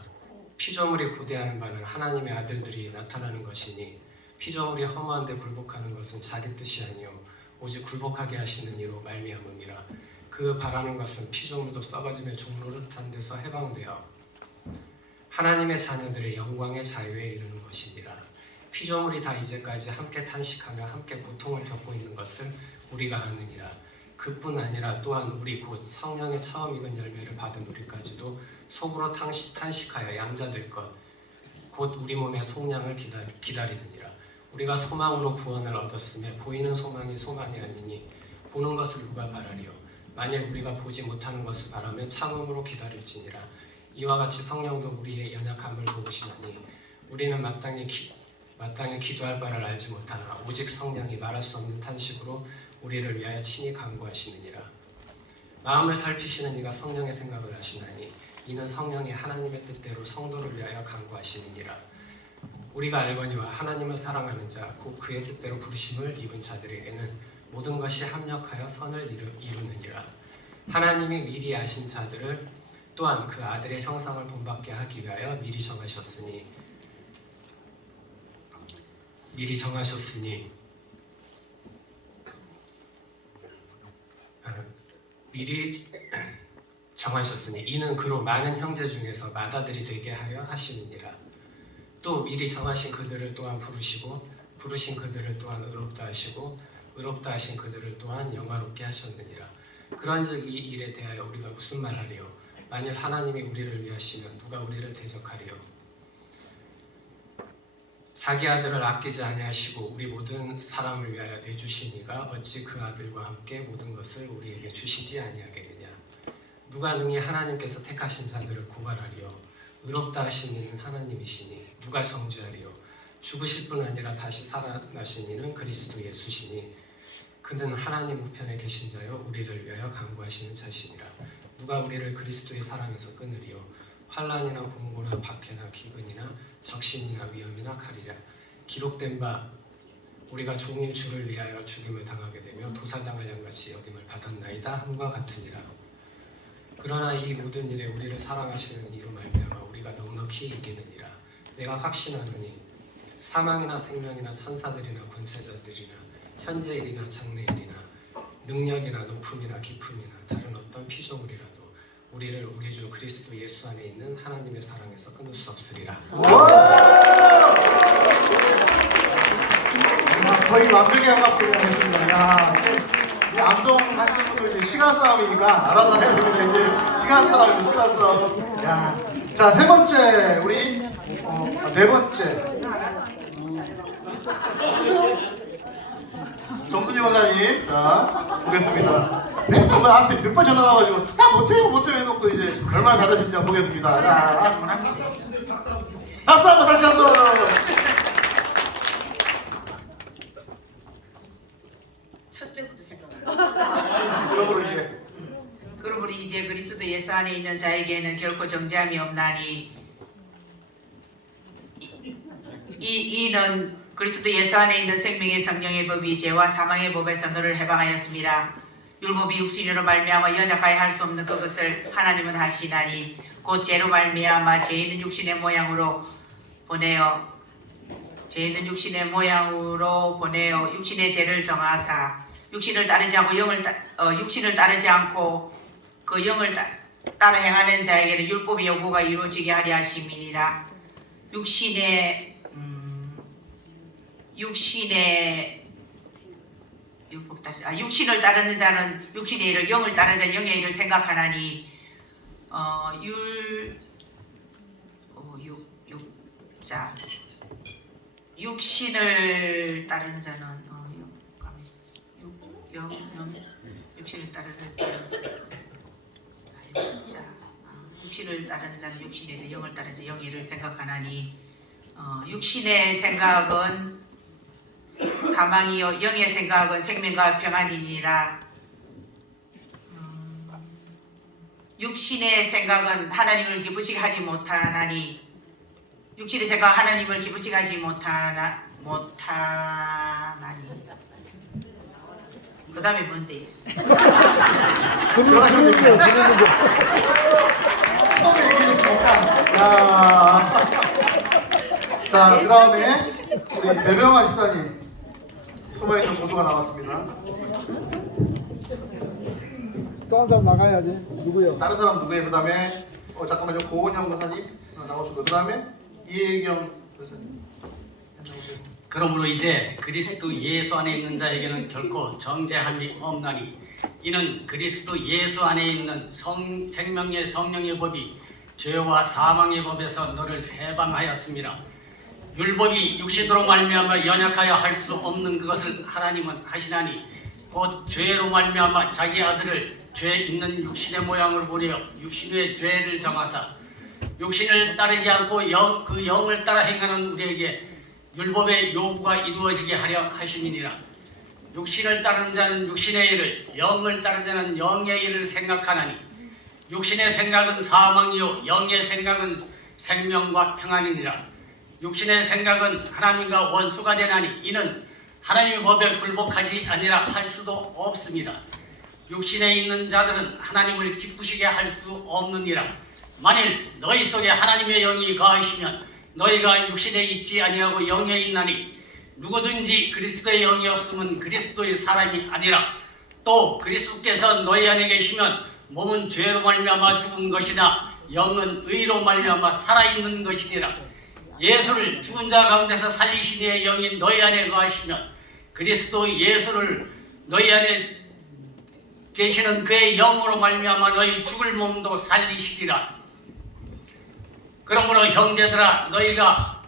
피조물이 고대하는 바는 하나님의 아들들이 나타나는 것이니 피조물이 허무한 데 굴복하는 것은 자기 뜻이 아니요 오직 굴복하게 하시는 이로 말미암음이라. 그 바라는 것은 피조물도 썩어짐의 종노릇한 데서 해방되어 하나님의 자녀들의 영광의 자유에 이르는 것이니라. 피조물이 다 이제까지 함께 탄식하며 함께 고통을 겪고 있는 것을 우리가 아느니라. 그뿐 아니라 또한 우리 곧 성령의 처음 익은 열매를 받은 우리까지도 속으로 탄식하여 양자될 것 곧 우리 몸의 속량을 기다리느니라. 우리가 소망으로 구원을 얻었으며 보이는 소망이 소망이 아니니 보는 것을 누가 바라리요. 만일 우리가 보지 못하는 것을 바라며 참음으로 기다릴지니라. 이와 같이 성령도 우리의 연약함을 도우시나니 우리는 마땅히 기도할 바를 알지 못하나 오직 성령이 말할 수 없는 탄식으로 우리를 위하여 친히 간구하시느니라. 마음을 살피시는 이가 성령의 생각을 하시나니 이는 성령이 하나님의 뜻대로 성도를 위하여 간구하시느니라. 우리가 알거니와 하나님을 사랑하는 자 곧 그의 뜻대로 부르심을 입은 자들에게는 모든 것이 합력하여 선을 이루느니라. 하나님이 미리 아신 자들을 또한 그 아들의 형상을 본받게 하기 위하여 미리 정하셨으니 이는 그로 많은 형제 중에서 맏아들이 되게 하려 하시느니라. 또 미리 정하신 그들을 또한 부르시고 부르신 그들을 또한 의롭다 하시고 의롭다 하신 그들을 또한 영화롭게 하셨느니라. 그런즉 이 일에 대하여 우리가 무슨 말하리요? 만일 하나님이 우리를 위하시면 누가 우리를 대적하리요? 자기 아들을 아끼지 아니하시고 우리 모든 사람을 위하여 내주시니가 어찌 그 아들과 함께 모든 것을 우리에게 주시지 아니하겠느냐? 누가 능히 하나님께서 택하신 자들을 고발하리요? 의롭다 하신 이는 하나님이시니 누가 정죄하리요? 죽으실 뿐 아니라 다시 살아나신 이는 그리스도 예수시니 그는 하나님 우편에 계신 자요 우리를 위하여 간구하시는 자시니라. 누가 우리를 그리스도의 사랑에서 끊으리요? 환난이나 공고나 박해나 기근이나 적신이나 위험이나 칼이라. 기록된 바 우리가 종일 주를 위하여 죽임을 당하게 되며 도살당할 양같이 여김을 받았나이다 함과 같으니라. 그러나 이 모든 일에 우리를 사랑하시는 이로 말미암아 우리가 넉넉히 이기느니라. 내가 확신하노니 사망이나 생명이나 천사들이나 권세자들이나 현재일이나 장래일이나 능력이나 높음이나 깊음이나 다른 어떤 피조물이라도 우리를 우리 주 그리스도 예수 안에 있는 하나님의 사랑에서 끊을 수 없으리라. 거의 완벽히 한 바퀴를 했습니다. 야, 이 암송 하시는 분들 이제 시간 싸움이니까 알아서 해야 되는데 이제 시간 싸움. 야, 자, 세 번째 우리 네 번째 정순이 원장님, 자 보겠습니다. 맨날 나한테 몇 번 전화 와가지고 나 못해요 해놓고 이제 얼마나 잘하신지 한번 보겠습니다. 자, 박수 한번 다시 한번. 첫째부터 생각나요. 그러므로 이제 그리스도 예수 안에 있는 자에게는 결코 정죄함이 없나니 이는 그리스도 예수 안에 있는 생명의 성령의 법이 죄와 사망의 법에서 너를 해방하였습니다. 율법이 육신으로 말미암아 연약하여 할 수 없는 그것을 하나님은 하시나니 곧 죄로 말미암아 죄 있는 육신의 모양으로 보내어 육신의 죄를 정하사 육신을 따르지 않고 그 영을 따라 행하는 자에게는 율법의 요구가 이루어지게 하려 하심이니라. 육신을 따르는 자는 육신의 일을, 영을 따르는 자는 영의 일을 생각하나니 육신을 따르는 자는 육신을 따르는 자는 육신의 일을, 영을 따르는 자는 영의 일을 생각하나니 육신의 생각은 사망이요 영의 생각은 생명과 평안이니라. 육신의 생각은 하나님을 기쁘시게 하지 못하나니 육신의 생각 하나님을 기쁘시게 하지 못하나니 그 다음에 뭔데? 들어가시면 됩니다. 처음에 얘기했으니까. 자, 그 다음에 우리 배병아 집사님 숨어있는 고수가 나왔습니다. 또 한 사람 나가야지. 누구요? 다른 사람 누구예요? 그 다음에 잠깐만요. 고은영 권사님 나오시고, 그 다음에 이혜경 권사님. 그러므로 이제 그리스도 예수 안에 있는 자에게는 결코 정죄함이 없나니 이는 그리스도 예수 안에 있는 생명의 성령의 법이 죄와 사망의 법에서 너를 해방하였습니다. 율법이 육신으로 말미암아 연약하여 할 수 없는 그것을 하나님은 하시나니 곧 죄로 말미암아 자기 아들을 죄 있는 육신의 모양으로 보내어 육신의 죄를 정하사 육신을 따르지 않고 그 영을 따라 행하는 우리에게 율법의 요구가 이루어지게 하려 하심이니라. 육신을 따르는 자는 육신의 일을, 영을 따르는 자는 영의 일을 생각하나니 육신의 생각은 사망이요 영의 생각은 생명과 평안이니라. 육신의 생각은 하나님과 원수가 되나니 이는 하나님의 법에 굴복하지 아니라 할 수도 없습니다. 육신에 있는 자들은 하나님을 기쁘시게 할 수 없느니라. 만일 너희 속에 하나님의 영이 거하시면 너희가 육신에 있지 아니하고 영에 있나니 누구든지 그리스도의 영이 없으면 그리스도의 사람이 아니라 또 그리스도께서 너희 안에 계시면 몸은 죄로 말미암아 죽은 것이나 영은 의로 말미암아 살아있는 것이니라. 예수를 죽은 자 가운데서 살리신 이의 영이 너희 안에 거하시면 그리스도 예수를 너희 안에 계시는 그의 영으로 말미암아 너희 죽을 몸도 살리시리라. 그러므로 형제들아 너희가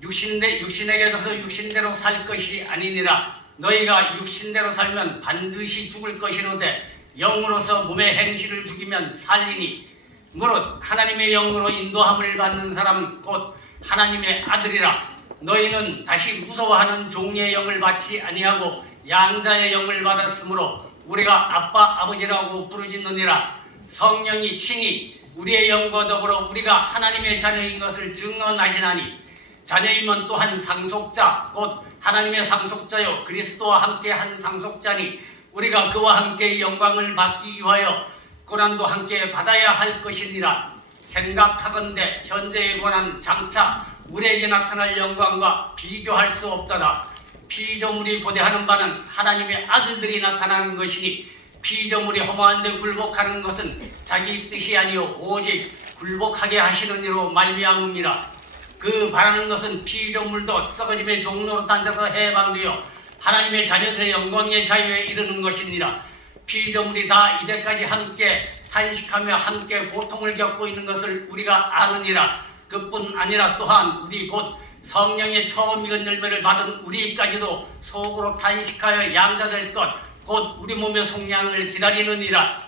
육신에게 져서 육신대로 살 것이 아니니라. 너희가 육신대로 살면 반드시 죽을 것이로되 영으로서 몸의 행실을 죽이면 살리니 무릇 하나님의 영으로 인도함을 받는 사람은 곧 하나님의 아들이라. 너희는 다시 무서워하는 종의 영을 받지 아니하고 양자의 영을 받았으므로 우리가 아빠 아버지라고 부르짖느니라. 성령이 친히 우리의 영과 더불어 우리가 하나님의 자녀인 것을 증언하시나니 자녀이면 또한 상속자 곧 하나님의 상속자요 그리스도와 함께 한 상속자니 우리가 그와 함께 영광을 받기 위하여 고난도 함께 받아야 할 것이니라. 생각하건대 현재의 고난 장차 우리에게 나타날 영광과 비교할 수 없도다. 피조물이 고대하는 바는 하나님의 아들들이 나타나는 것이니 피조물이 허무한 데 굴복하는 것은 자기 뜻이 아니요 오직 굴복하게 하시는 이로 말미암음이라. 그 바라는 것은 피조물도 썩어짐의 종로로 앉아서 해방되어 하나님의 자녀들의 영광의 자유에 이르는 것이니라. 피조물이 다 이제까지 함께 탄식하며 함께 고통을 겪고 있는 것을 우리가 아느니라. 그뿐 아니라 또한 우리 곧 성령의 처음 익은 열매를 받은 우리까지도 속으로 탄식하여 양자될 것 곧 우리 몸의 속량을 기다리느니라.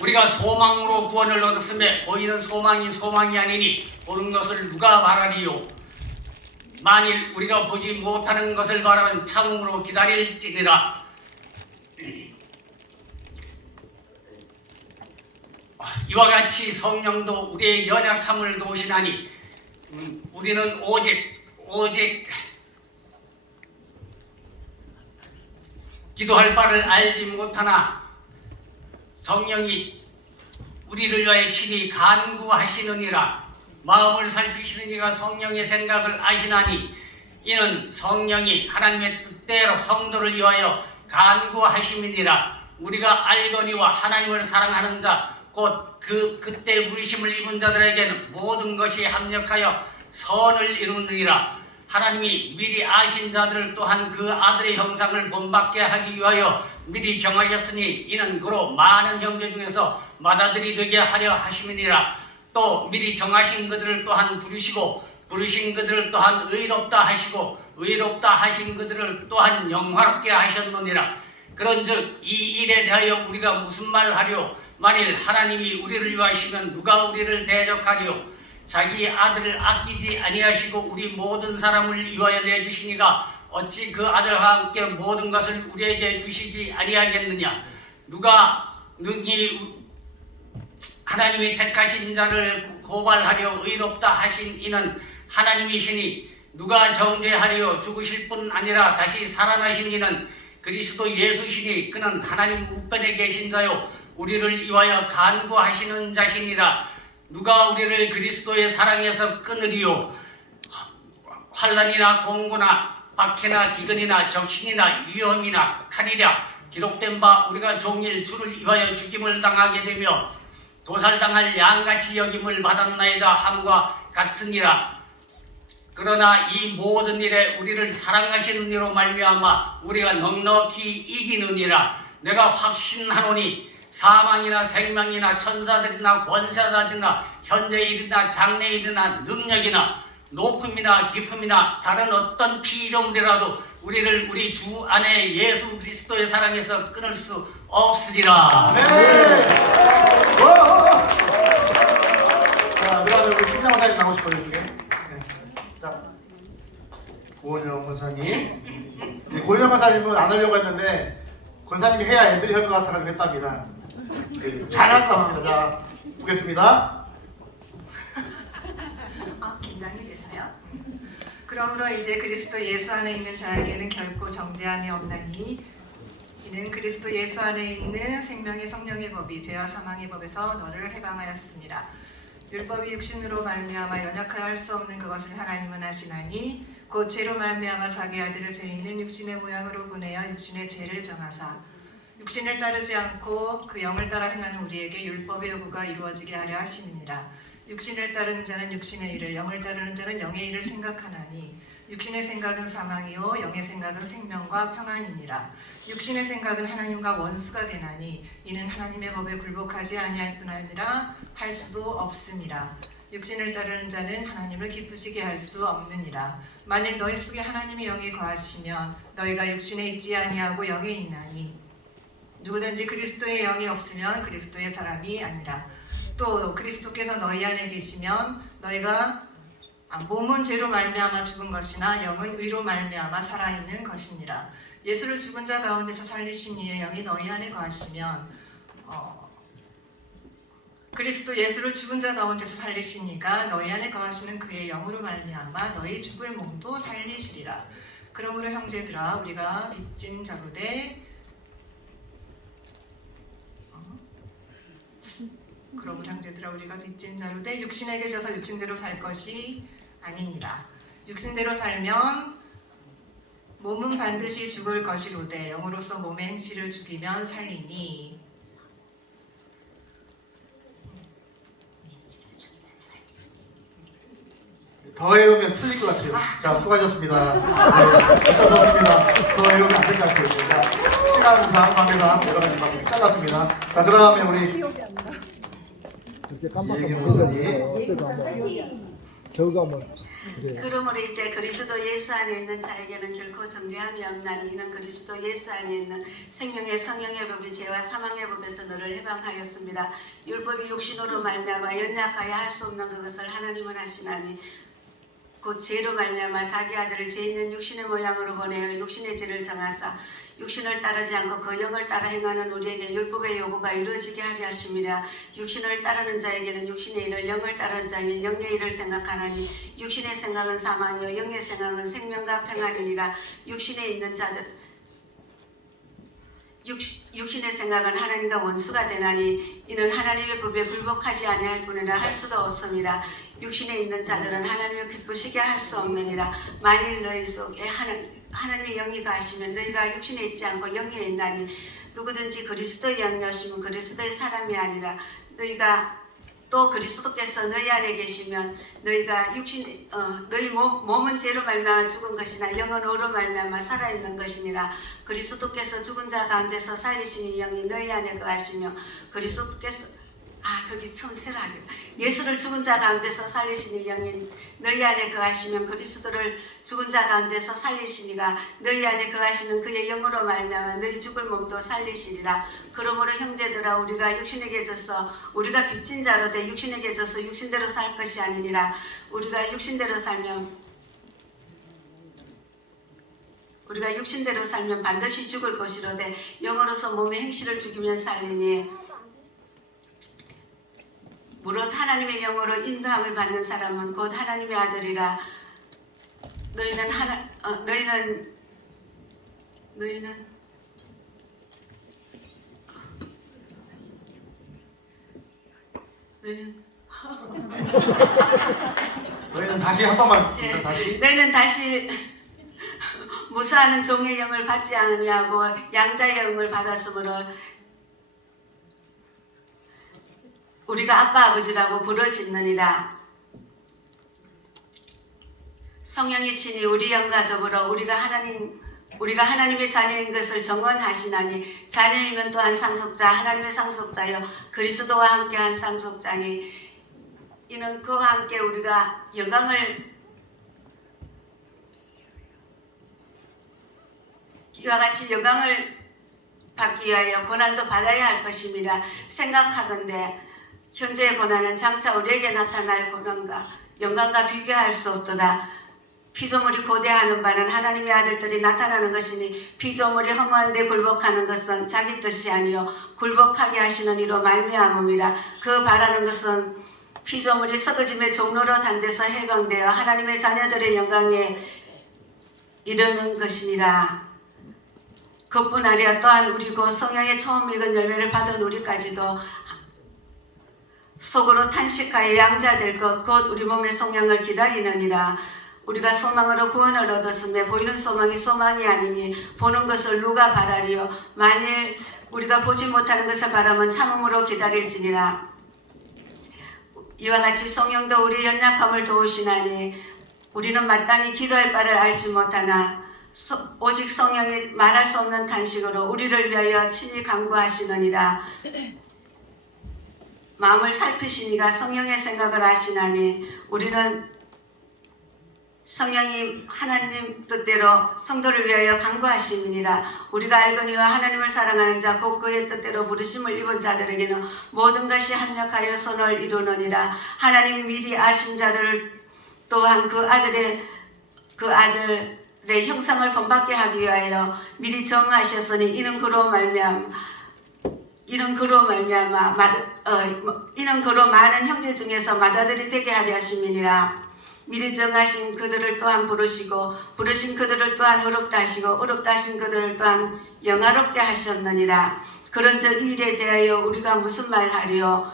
우리가 소망으로 구원을 얻었음에 보이는 소망이 아니니 보는 것을 누가 바라리요. 만일 우리가 보지 못하는 것을 바라면 참음으로 기다릴지니라. 이와 같이 성령도 우리의 연약함을 도우시나니 우리는 오직 기도할 바를 알지 못하나 성령이 우리를 위하여 친히 간구하시느니라. 마음을 살피시는 이가 성령의 생각을 아시나니 이는 성령이 하나님의 뜻대로 성도를 위하여 간구하심이니라. 우리가 알거니와 하나님을 사랑하는 자 곧 그때 부르심을 입은 자들에게는 모든 것이 합력하여 선을 이루느니라. 하나님이 미리 아신 자들을 또한 그 아들의 형상을 본받게 하기 위하여 미리 정하셨으니 이는 그로 많은 형제 중에서 맏아들이 되게 하려 하심이니라. 또 미리 정하신 그들을 또한 부르시고 부르신 그들을 또한 의롭다 하시고 의롭다 하신 그들을 또한 영화롭게 하셨느니라. 그런즉 이 일에 대하여 우리가 무슨 말하리요? 만일 하나님이 우리를 위하시면 누가 우리를 대적하리요? 자기 아들을 아끼지 아니하시고 우리 모든 사람을 위하여 내주시니가 어찌 그 아들과 함께 모든 것을 우리에게 주시지 아니하겠느냐? 누가 능히 하나님이 택하신 자를 고발하려 의롭다 하신 이는 하나님이시니 누가 정죄하려 죽으실 뿐 아니라 다시 살아나신 이는 그리스도 예수시니 그는 하나님 우편에 계신 자요 우리를 위하여 간구하시는 자시니라. 누가 우리를 그리스도의 사랑에서 끊으리요? 환난이나 공고나 박해나 기근이나 적신이나 위험이나 칼이랴. 기록된 바 우리가 종일 주를 위하여 죽임을 당하게 되며 도살당할 양같이 여김을 받았나이다 함과 같으니라. 그러나 이 모든 일에 우리를 사랑하시는 이로 말미암아 우리가 넉넉히 이기느니라. 내가 확신하노니 사망이나 생명이나 천사들이나 권세자들이나 현재일이나 장래일이나 능력이나 높음이나 깊음이나 다른 어떤 피조물이라도 우리를 우리 주 안에 예수 그리스도의 사랑에서 끊을 수 없으리라. 네. 자, 그다음에 우리 김양 원사님 나오시고요, 이쪽에. 네. 자, 고은영 권사님. 고은영 권사님은 안 하려고 했는데 권사님이 해야 애들이 할 것 같아서 했답니다. 네, 잘할 것 같습니다. 자, 보겠습니다. 긴장이 되세요? 그러므로 이제 그리스도 예수 안에 있는 자에게는 결코 정죄함이 없나니 이는 그리스도 예수 안에 있는 생명의 성령의 법이 죄와 사망의 법에서 너를 해방하였습니다. 율법이 육신으로 말미암아 연약하여 할 수 없는 그것을 하나님은 하시나니 곧 죄로 말미암아 자기 아들을 죄 있는 육신의 모양으로 보내어 육신의 죄를 정하사 육신을 따르지 않고 그 영을 따라 행하는 우리에게 율법의 요구가 이루어지게 하려 하심이니라. 육신을 따르는 자는 육신의 일을, 영을 따르는 자는 영의 일을 생각하나니 육신의 생각은 사망이요 영의 생각은 생명과 평안이니라. 육신의 생각은 하나님과 원수가 되나니 이는 하나님의 법에 굴복하지 아니할 뿐 아니라 할 수도 없음이라. 육신을 따르는 자는 하나님을 기쁘시게 할 수 없느니라. 만일 너희 속에 하나님의 영이 거하시면 너희가 육신에 있지 아니하고 영에 있나니 누구든지 그리스도의 영이 없으면 그리스도의 사람이 아니라. 또 그리스도께서 너희 안에 계시면 너희가 몸은 죄로 말미암아 죽은 것이나 영은 의로 말미암아 살아있는 것이니라. 예수를 죽은 자 가운데서 살리신 이의 영이 너희 안에 거하시면 그리스도 예수를 죽은 자 가운데서 살리신 이가 너희 안에 거하시는 그의 영으로 말미암아 너희 죽을 몸도 살리시리라. 그러므로 형제들아 우리가 빚진 자로되 우리가 빚진 자로되 육신에게 져서 육신대로 살 것이 아니니라. 육신대로 살면 몸은 반드시 죽을 것이로되 영으로서 몸의 행실을 죽이면 살리니 더 외우면 틀릴 것 같아요. 자, 수고하셨습니다. 네, 어쩌셨습니다. 더 외우면 안 될 것 같아요. 자, 시간상, 관계상 여러 가지 방법이 잘랐습니다. 자, 그 다음에 우리 이혜경 목사님. 결과물. 그러므로 이제 그리스도 예수 안에 있는 자에게는 결코 정죄함이 없나니 이는 그리스도 예수 안에 있는 생명의 성령의 법이 죄와 사망의 법에서 너를 해방하였습니다. 율법이 육신으로 말미암아 연약하여 할 수 없는 그것을 하나님은 하시나니 곧 죄로 말미암아 자기 아들을 죄 있는 육신의 모양으로 보내어 육신의 죄를 정하사 육신을 따르지 않고 그 영을 따라 행하는 우리에게 율법의 요구가 이루어지게 하려 하심이라. 육신을 따르는 자에게는 육신의 일을, 영을 따르는 자에게는 영의 일을 생각하나니 육신의 생각은 사망이요 영의 생각은 생명과 평안이니라. 육신에 있는 자들 육신의 생각은 하나님과 원수가 되나니 이는 하나님의 법에 굴복하지 아니할 뿐이라 할 수도 없음이라. 육신에 있는 자들은 하나님을 기쁘시게 할 수 없느니라. 만일 너희 속에 하나님의 영이 가시면 너희가 육신에 있지 않고 영에 있나니 누구든지 그리스도의 영이 오시면 그리스도의 사람이 아니라. 너희가 또 그리스도께서 너희 안에 계시면 너희가 너희 몸은 죄로 말미암아 죽은 것이나 영은 의로 말미암아 살아있는 것이니라. 그리스도께서 죽은 자 가운데서 살리시는 영이 너희 안에 거하시며 그리스도께서 거기 처음 세라하겠다. 예수를 죽은 자 가운데서 살리시는 영이 너희 안에 거하시면 그리스도를 죽은 자 가운데서 살리시니가 너희 안에 거하시는 그의 영으로 말미암아 너희 죽을 몸도 살리시리라. 그러므로 형제들아 우리가 육신에게 져서 우리가 빚진 자로 돼 육신에게 져서 육신대로 살 것이 아니니라. 우리가 육신대로 살면 반드시 죽을 것이로되 영으로서 몸의 행실을 죽이면 살리니. 무릇 하나님의 영으로 인도함을 받는 사람은 곧 하나님의 아들이라. 너희는 다시 한 번만 다시. 너희는 다시 무사하는 종의 영을 받지 아니하고 양자의 영을 받았으므로 우리가 아빠 아버지라고 부르짖느니라. 성령이 친히 우리 영과 더불어 우리가 하나님의 자녀인 것을 정언하시나니 자녀이면 또한 상속자 하나님의 상속자여 그리스도와 함께한 상속자니 이는 그와 함께 우리가 이와 같이 영광을 받기 위하여 고난도 받아야 할 것임이라. 생각하건대 현재의 고난은 장차 우리에게 나타날 고난과 영광과 비교할 수 없도다. 피조물이 고대하는 바는 하나님의 아들들이 나타나는 것이니 피조물이 허무한데 굴복하는 것은 자기 뜻이 아니요 굴복하게 하시는 이로 말미암음이라. 그 바라는 것은 피조물이 썩어짐의 종로로 단 데서 해방되어 하나님의 자녀들의 영광에 이르는 것이니라. 그뿐 아니라 또한 우리고 성령의 처음 익은 열매를 받은 우리까지도 속으로 탄식하여 양자될 것 곧 우리 몸의 성령을 기다리느니라. 우리가 소망으로 구원을 얻었으며 보이는 소망이 소망이 아니니 보는 것을 누가 바라리요. 만일 우리가 보지 못하는 것을 바라면 참음으로 기다릴지니라. 이와 같이 성령도 우리의 연약함을 도우시나니 우리는 마땅히 기도할 바를 알지 못하나 오직 성령이 말할 수 없는 탄식으로 우리를 위하여 친히 간구하시느니라. 마음을 살피시니가 성령의 생각을 아시나니 우리는 성령이 하나님 뜻대로 성도를 위하여 간구하심이니라. 우리가 알거니와 하나님을 사랑하는 자 곧 그의 뜻대로 부르심을 입은 자들에게는 모든 것이 합력하여 선을 이루느니라. 하나님이 미리 아신 자들을 또한 그 아들의 형상을 본받게 하기 위하여 미리 정하셨으니 이는 그로 많은 형제 중에서 맏아들이 되게 하려 하심이니라. 미리 정하신 그들을 또한 부르시고 부르신 그들을 또한 의롭다 하시고 의롭다 하신 그들을 또한 영화롭게 하셨느니라. 그런즉 이 일에 대하여 우리가 무슨 말하리요?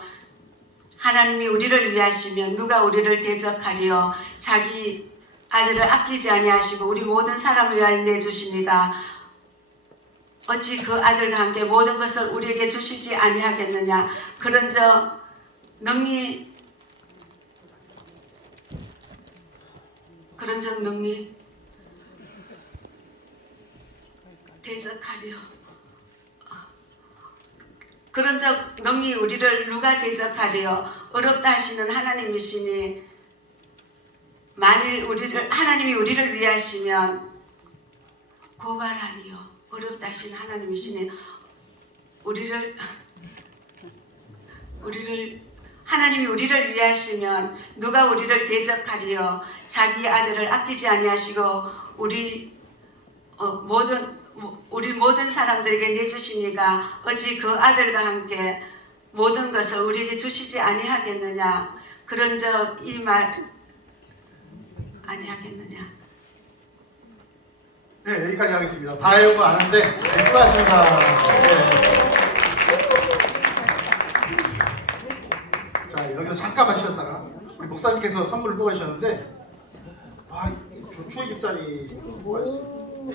하나님이 우리를 위하시면 누가 우리를 대적하리요? 자기 아들을 아끼지 아니하시고 우리 모든 사람을 위하여 내주시니가 어찌 그 아들과 함께 모든 것을 우리에게 주시지 아니하겠느냐? 그런즉 능히 대적하려. 그런즉 능히 우리를 누가 대적하려? 어렵다 하시는 하나님이시니 만일 하나님이 우리를 위하시면 고발하리요. 어렵다 하시는 하나님이시니 하나님이 우리를 위하시면 누가 우리를 대적하리요? 자기 아들을 아끼지 아니하시고 우리 모든 사람들에게 내주시니가 어찌 그 아들과 함께 모든 것을 우리에게 주시지 아니하겠느냐? 그런즉 이 말 아니하겠느냐? 네, 여기까지 하겠습니다. 다 외우고 아는데 네, 수고하셨습니다. 네. 자, 여기서 잠깐만 쉬었다가 우리 목사님께서 선물을 뽑아주셨는데 조초희 집사님 뽑아주셨어요.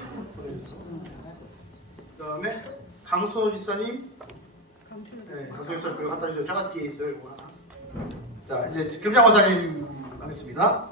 그 다음에 강수호 집사님, 네, 강수호 집사님 그거 갖다 주세요. 저 뒤에 있어요. 이거 하나. 자, 이제 금장원사님 하겠습니다.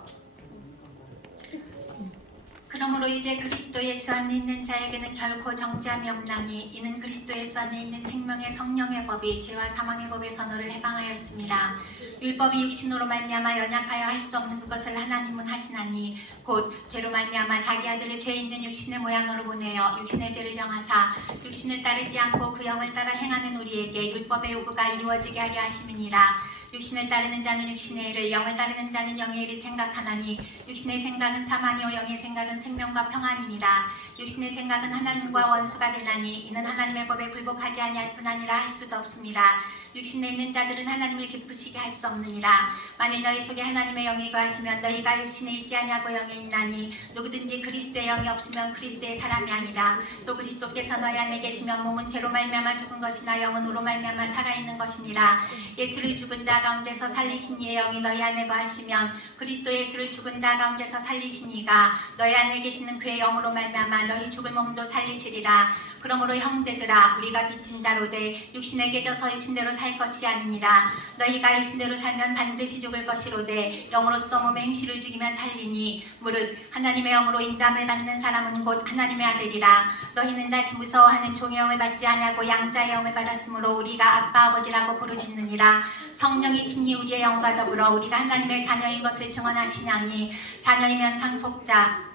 그러므로 이제 그리스도 예수 안에 있는 자에게는 결코 정죄함이 없나니 이는 그리스도 예수 안에 있는 생명의 성령의 법이 죄와 사망의 법에서 너를 해방하였습니다. 율법이 육신으로 말미암아 연약하여 할 수 없는 그것을 하나님은 하시나니 곧 죄로 말미암아 자기 아들을 죄 있는 육신의 모양으로 보내어 육신의 죄를 정하사 육신을 따르지 않고 그 영을 따라 행하는 우리에게 율법의 요구가 이루어지게 하려 하심이니라. 육신을 따르는 자는 육신의 일을, 영을 따르는 자는 영의 일을 생각하나니 육신의 생각은 사망이요 영의 생각은 생명과 평안이니라. 육신의 생각은 하나님과 원수가 되나니 이는 하나님의 법에 굴복하지 아니할 뿐 아니라 할 수도 없습니다. 육신에 있는 자들은 하나님을 기쁘시게 할 수 없느니라. 만일 너희 속에 하나님의 영이 거하시면 너희가 육신에 있지 아니하고 영에 있나니 누구든지 그리스도의 영이 없으면 그리스도의 사람이 아니라. 또 그리스도께서 너희 안에 계시면 몸은 죄로 말미암아 죽은 것이나 영은 의로 말미암아 살아있는 것이니라. 예수를 죽은 자 가운데서 살리신 이의 영이 너희 안에 거하시면 그리스도 예수를 죽은 자 가운데서 살리신 이가 너희 안에 계시는 그의 영으로 말미암아 너희 죽을 몸도 살리시리라. 그러므로 형제들아 우리가 빚진 자로되 육신에게 져서 육신대로 살 것이 아니니라. 너희가 육신대로 살면 반드시 죽을 것이로되 영으로서 몸의 행실을 죽이면 살리니 무릇 하나님의 영으로 인자함을 받는 사람은 곧 하나님의 아들이라. 너희는 다시 무서워하는 종의 영을 받지 아니하고 양자의 영을 받았으므로 우리가 아빠 아버지라고 부르짖느니라. 성령이 친히 우리의 영과 더불어 우리가 하나님의 자녀인 것을 증언하시나니 자녀이면 상속자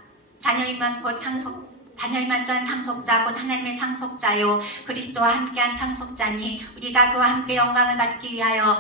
자녀이면 또한 상속자 곧 하나님의 상속자요 그리스도와 함께한 상속자니 우리가 그와 함께 영광을 받기 위하여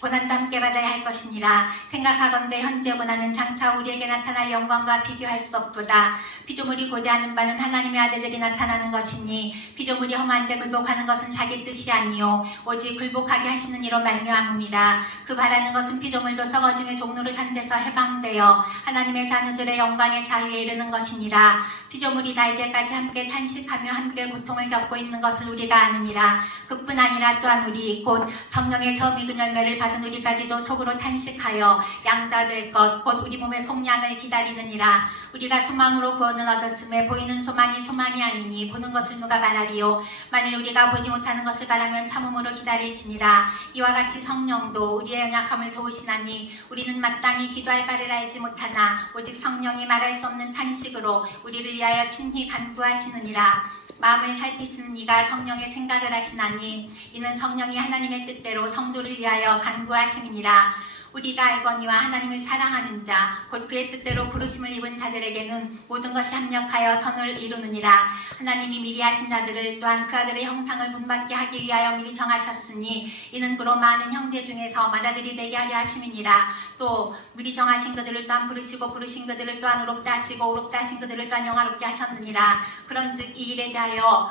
고난도 함께 받아야 할 것이니라. 생각하건대 현재 고난은 장차 우리에게 나타날 영광과 비교할 수 없도다. 피조물이 고대하는 바는 하나님의 아들들이 나타나는 것이니 피조물이 험한데 굴복하는 것은 자기 뜻이 아니요 오직 굴복하게 하시는 이로 말미암음이라. 그 바라는 것은 피조물도 썩어짐의 종로를 탄 데서 해방되어 하나님의 자녀들의 영광의 자유에 이르는 것이니라. 피조물이 다 이제까지 함께 탄식하며 함께 고통을 겪고 있는 것을 우리가 아느니라. 그뿐 아니라 또한 우리 곧 성령의 처음 익은 열매를 받은 우리까지도 속으로 탄식하여 양자될 것 곧 우리 몸의 속량을 기다리느니라. 우리가 소망으로 구원을 얻었음에 보이는 소망이 소망이 아니니 보는 것을 누가 말하리요. 만일 우리가 보지 못하는 것을 바라면 참음으로 기다릴지니라. 이와 같이 성령도 우리의 연약함을 도우시나니 우리는 마땅히 기도할 바를 알지 못하나 오직 성령이 말할 수 없는 탄식으로 우리를 위하여 친히 간구하시느니라. 마음을 살피시는 이가 성령의 생각을 하시나니 이는 성령이 하나님의 뜻대로 성도를 위하여 간구하심이니라. 우리가 알거니와 하나님을 사랑하는 자 곧 그의 뜻대로 부르심을 입은 자들에게는 모든 것이 합력하여 선을 이루느니라. 하나님이 미리 하신 자들을 또한 그 아들의 형상을 본받게 하기 위하여 미리 정하셨으니 이는 그로 많은 형제 중에서 맏아들이 되게 하려 하심이니라. 또 미리 정하신 그들을 또한 부르시고 부르신 그들을 또한 의롭다 하시고 의롭다 하신 그들을 또한 영화롭게 하셨느니라. 그런즉 이 일에 대하여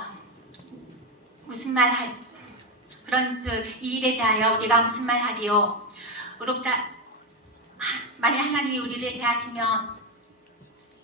우리가 무슨 말하리요.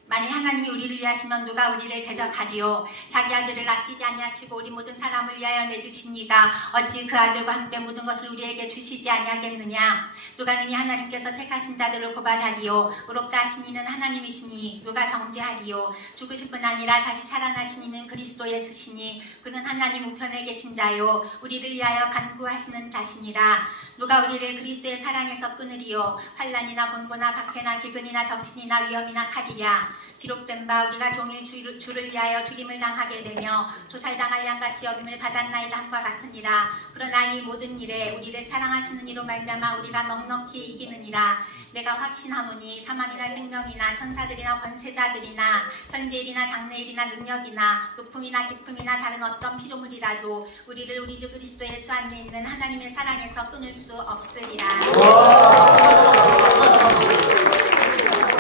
만일 하나님이 우리를 위하시면 누가 우리를 대적하리요. 자기 아들을 아끼지 아니하시고 우리 모든 사람을 위하여 내주신 이가 어찌 그 아들과 함께 모든 것을 우리에게 주시지 아니하겠느냐. 누가 능히 하나님께서 택하신 자들을 고발하리요. 의롭다 하신 이는 하나님이시니 누가 정죄하리요. 죽으실 뿐 아니라 다시 살아나신 이는 그리스도 예수시니 그는 하나님 우편에 계신 자요 우리를 위하여 간구하시는 자시니라. 누가 우리를 그리스도의 사랑에서 끊으리요. 환난이나 곤고나 박해나 기근이나 적신이나 위험이나 칼이랴. 기록된 바 우리가 종일 주를 위하여 죽임을 당하게 되며 조살당할 양같이 여김을 받았나이다 함과 같으니라. 그러나 이 모든 일에 우리를 사랑하시는 이로 말미암아 우리가 넉넉히 이기느니라. 내가 확신하노니 사망이나 생명이나 천사들이나 권세자들이나 현재일이나 장래일이나 능력이나 높음이나 깊음이나 다른 어떤 피조물이라도 우리를 우리 주 그리스도 예수 안에 있는 하나님의 사랑에서 끊을 수 없으리라.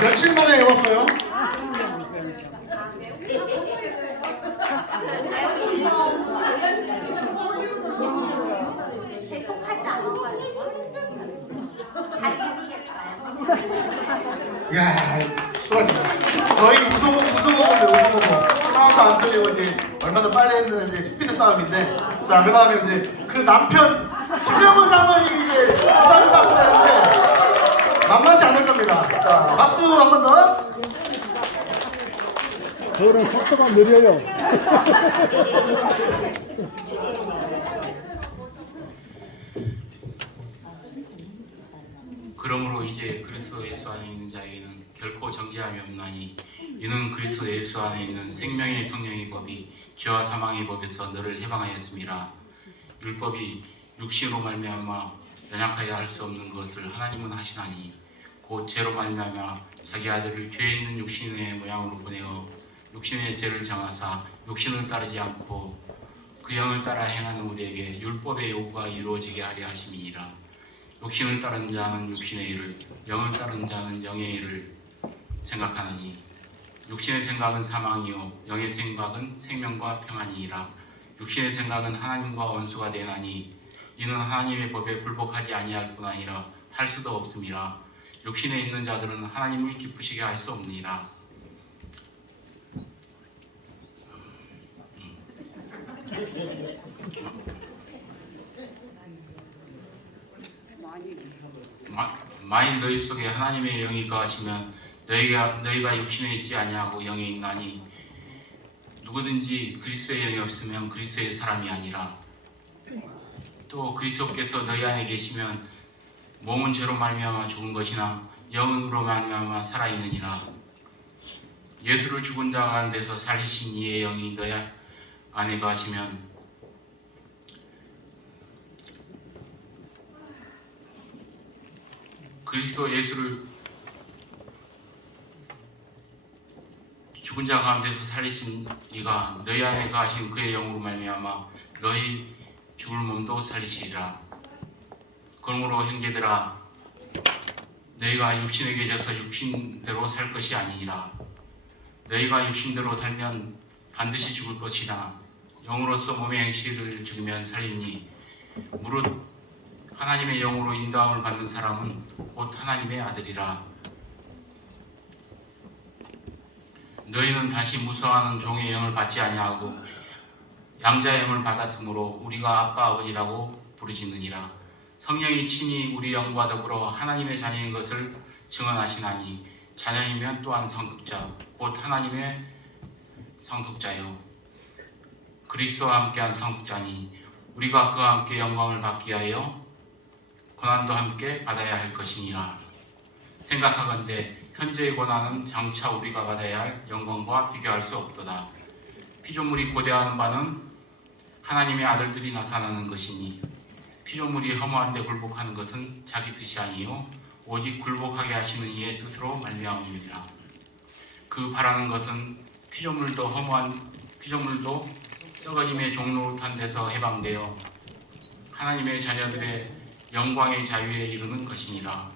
며칠 만에 외웠어요? 계속하지 않아가지고 잘 계속했어요. 야, 수고하셨습니다. 저희 우승호 가지고 이제 얼마나 빨리 했느냐 이제 스피드 싸움인데 자 그다음에 이제 그 남편 김명훈 장관이 이제 수사를 받고 되는데 만만치 않을 겁니다. 자 박수 한 번 더. 저는 속도가 느려요. 그러므로 이제 그리스도 예수 안에 있는 자에게는 결코 정죄함이 없나니 이는 그리스도 예수 안에 있는 생명의 성령의 법이 죄와 사망의 법에서 너를 해방하였습니다. 율법이 육신으로 말미암아 연약하여 할 수 없는 것을 하나님은 하시나니 곧 죄로 말미암아 자기 아들을 죄 있는 육신의 모양으로 보내어 육신의 죄를 정하사 육신을 따르지 않고 그 영을 따라 행하는 우리에게 율법의 요구가 이루어지게 하려 하심이니라. 육신을 따르는 자는 육신의 일을, 영을 따르는 자는 영의 일을 생각하느니 육신의 생각은 사망이요 영의 생각은 생명과 평안이니라. 육신의 생각은 하나님과 원수가 되나니 이는 하나님의 법에 굴복하지 아니할 뿐 아니라 할 수도 없음이라. 육신에 있는 자들은 하나님을 기쁘시게 할 수 없느니라. 만일 너희 속에 하나님의 영이 거하시면 너희가 육신에 있지 아니하고 영에 있나니 누구든지 그리스도의 영이 없으면 그리스도의 사람이 아니라. 또 그리스도께서 너희 안에 계시면 몸은 죄로 말미암아 죽은 것이나 영으로 말미암아 살아있느니라. 예수를 죽은 자 가운데서 살리신 이의 영이 너희 안에 거하시면 그리스도 예수를 죽은 자 가운데서 살리신 이가 너희 안에 거하신 그의 영으로 말미암아 너희 죽을 몸도 살리시리라. 그러므로 형제들아 너희가 육신에 계셔서 육신대로 살 것이 아니니라. 너희가 육신대로 살면 반드시 죽을 것이나 영으로서 몸의 행실을 죽이면 살리니 무릇 하나님의 영으로 인도함을 받는 사람은 곧 하나님의 아들이라. 너희는 다시 무서워하는 종의 영을 받지 아니하고 양자의 영을 받았으므로 우리가 아빠 아버지라고 부르짖느니라. 성령이 친히 우리 영과 더불어 하나님의 자녀인 것을 증언하시나니 자녀이면 또한 성육자 곧 하나님의 성육자요 그리스도와 함께한 성육자니 우리가 그와 함께 영광을 받기 위하여 고난도 함께 받아야 할 것이니라. 생각하건대 현재의 고난은 장차 우리가 받아야 할 영광과 비교할 수 없도다. 피조물이 고대하는 바는 하나님의 아들들이 나타나는 것이니 피조물이 허무한 데 굴복하는 것은 자기 뜻이 아니요 오직 굴복하게 하시는 이의 뜻으로 말미암음이라. 그 바라는 것은 피조물도 썩어짐의 종노릇한 데서 해방되어 하나님의 자녀들의 영광의 자유에 이르는 것이니라.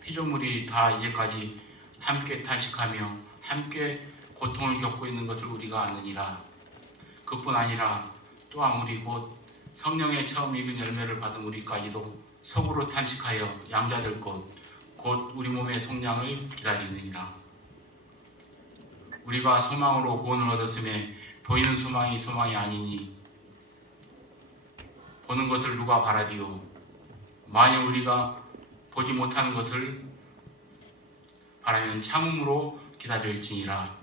피조물이 다 이제까지 함께 탄식하며 함께 고통을 겪고 있는 것을 우리가 아느니라. 그뿐 아니라 또한 우리 곧 성령의 처음 익은 열매를 받은 우리까지도 속으로 탄식하여 양자될 곧 우리 몸의 속량을 기다리느니라. 우리가 소망으로 구원을 얻었음에 보이는 소망이 소망이 아니니 보는 것을 누가 바라디요. 만일 우리가 보지 못하는 것을 바라면 참음으로 기다릴지니라.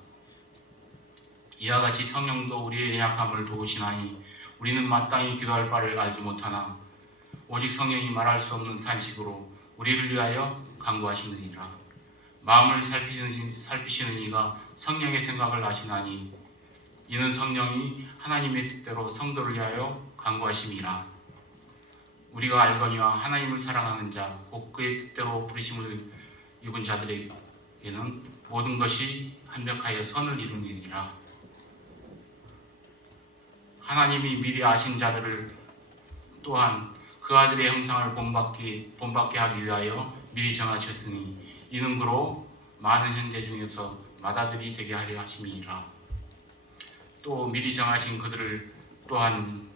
이와 같이 성령도 우리의 연약함을 도우시나니 우리는 마땅히 기도할 바를 알지 못하나 오직 성령이 말할 수 없는 탄식으로 우리를 위하여 간구하시느니라. 마음을 살피시는 이가 성령의 생각을 아시나니 이는 성령이 하나님의 뜻대로 성도를 위하여 간구하심이라. 우리가 알거니와 하나님을 사랑하는 자 곧 그의 뜻대로 부르심을 입은 자들에게는 모든 것이 완벽하여 선을 이루느니라. 하나님이 미리 아신 자들을 또한 그 아들의 형상을 본받게 하기 위하여 미리 정하셨으니 이는 그로 많은 형제 중에서 맏아들이 되게 하려 하심이니라. 또 미리 정하신 그들을 또한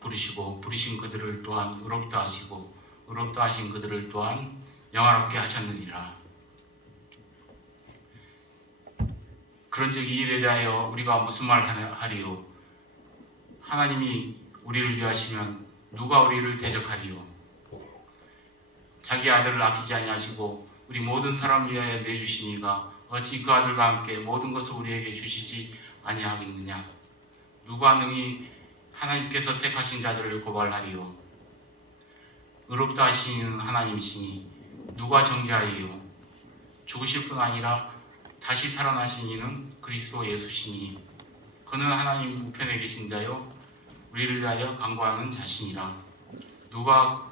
부르시고 부르신 그들을 또한 의롭다 하시고 의롭다 하신 그들을 또한 영화롭게 하셨느니라. 그런즉 이 일에 대하여 우리가 무슨 말 하리요? 하나님이 우리를 위하시면 누가 우리를 대적하리요? 자기 아들을 아끼지 아니하시고 우리 모든 사람 위하여 내주시니가 어찌 그 아들과 함께 모든 것을 우리에게 주시지 아니하겠느냐? 누가 능히 하나님께서 택하신 자들을 고발하리요? 의롭다 하시는 하나님이시니 누가 정죄하리요? 죽으실 뿐 아니라 다시 살아나신 이는 그리스도 예수시니 그는 하나님 우편에 계신 자요 우리를 위하여 간구하는 자신이라. 누가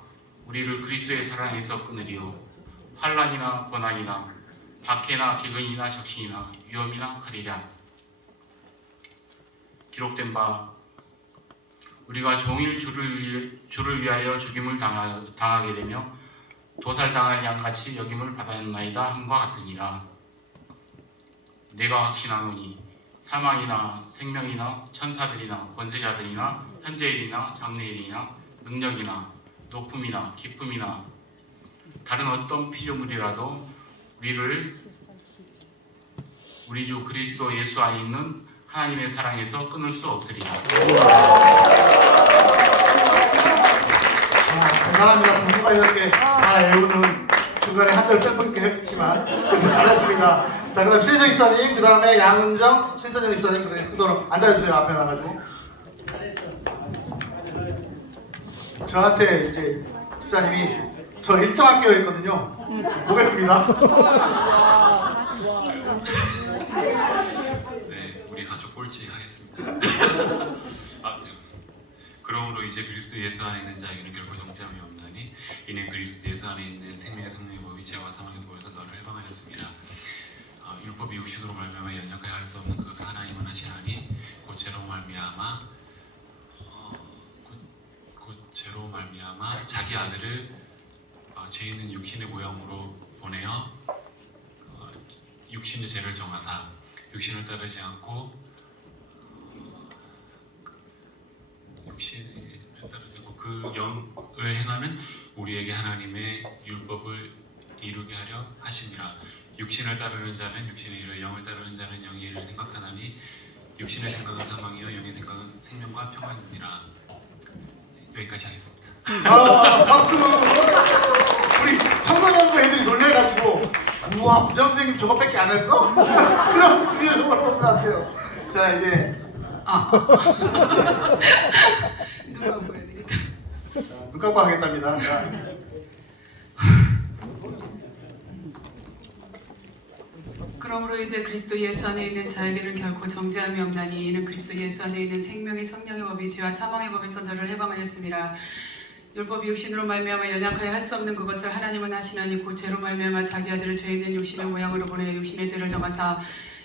우리를 그리스도의 사랑에서 끊으리요? 환난이나 고난이나 박해나 기근이나 적신이나 위험이나 칼이랴. 기록된 바 우리가 종일 주를 위하여 죽임을 당하게 되며 도살당할 양같이 여김을 받았나이다 함과 같으니라. 내가 확신하노니 사망이나 생명이나 천사들이나 권세자들이나 현재일이나 장래일이나 능력이나 높음이나 기쁨이나 다른 어떤 피조물이라도 우리 주 그리스도 예수 안에 있는 하나님의 사랑에서 끊을 수 없으리라. 대단합니다. 부모가 이렇게 다 애우는 중간에 한 절 빼먹게 했지만 그래도 잘했습니다. 자, 그 다음 신혜정 입사님, 그 다음에 양은정, 신선정 입사님 쓰도록 앉아주세요. 앞에 나가지고. 저한테 이제 집사님이 저 1등 학교 있거든요. 보겠습니다. 네, 우리 가족 꼴찌 하겠습니다. 그러므로 이제 그리스도 예수 안에 있는 자에게는 결코 정죄함이 없나니 이는 그리스도 예수 안에 있는 생명의 성령의 법이 죄와 사망의 법에서 너를 해방하였습니다. 율법이 육신으로 말미암아 연약하여 할 수 없는 그것을 하나님은 하시나니 곧 죄로 말미암아 자기 아들을 죄 있는 육신의 모양으로 보내어 육신의 죄를 정하사 육신을 따르지 않고 그 영을 행하는 우리에게 하나님의 율법을 이루게 하려 하심이라. 육신을 따르는 자는 육신의 일을, 영을 따르는 자는 영의 일을 생각하나니 육신의 생각은 사망이요 영의 생각은 생명과 평안이니라. 여기까지 하겠습니다. 박수! 우리 청소년부 애들이 놀래가지고 우와, 부장 선생님 저거밖에 안 했어? 그런 분위기로 올라온 것 같아요. 자, 이제 눈 감고 해야 되겠다. 눈 감고 하겠답니다. 자. 그러므로 이제 그리스도 예수 안에 있는 자에게는 결코 정죄함이 없나니 이는 그리스도 예수 안에 있는 생명의 성령의 법이 죄와 사망의 법에서 너를 해방하였음이라. 율법이 육신으로 말미암아 연약하여 할 수 없는 그것을 하나님은 하시나니 곧 죄로 말미암아 자기 아들을 죄 있는 육신의 모양으로 보내 육신의 죄를 정하사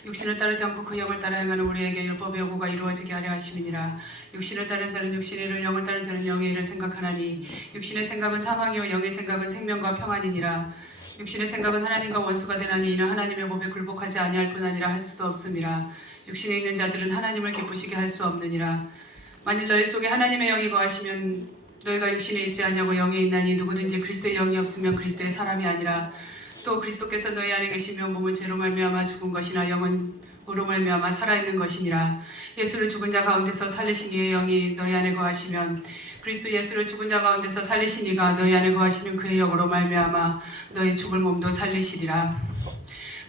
육신을 따르지 않고 그 영을 따라 행하는 우리에게 율법의 요구가 이루어지게 하려 하심이니라. 육신을 따르는 자는 육신의 일을, 영을 따르는 자는 영의 일을 생각하나니 육신의 생각은 사망이요 영의 생각은 생명과 평안이니라. 육신의 생각은 하나님과 원수가 되나니 이는 하나님의 법에 굴복하지 아니할 뿐 아니라 할 수도 없음이라. 육신에 있는 자들은 하나님을 기쁘시게 할 수 없느니라. 만일 너희 속에 하나님의 영이 거하시면 너희가 육신에 있지 않냐고 영에 있나니 누구든지 그리스도의 영이 없으면 그리스도의 사람이 아니라. 또 그리스도께서 너희 안에 계시며 몸은 죄로 말미암아 죽은 것이나 영은 의로 말미암아 살아있는 것이니라. 예수를 죽은 자 가운데서 살리신 이의 영이 너희 안에 거하시면 그리스도 예수를 죽은 자 가운데서 살리신 이가 너희 안에 거하시는 그의 영으로 말미암아 너희 죽을 몸도 살리시리라.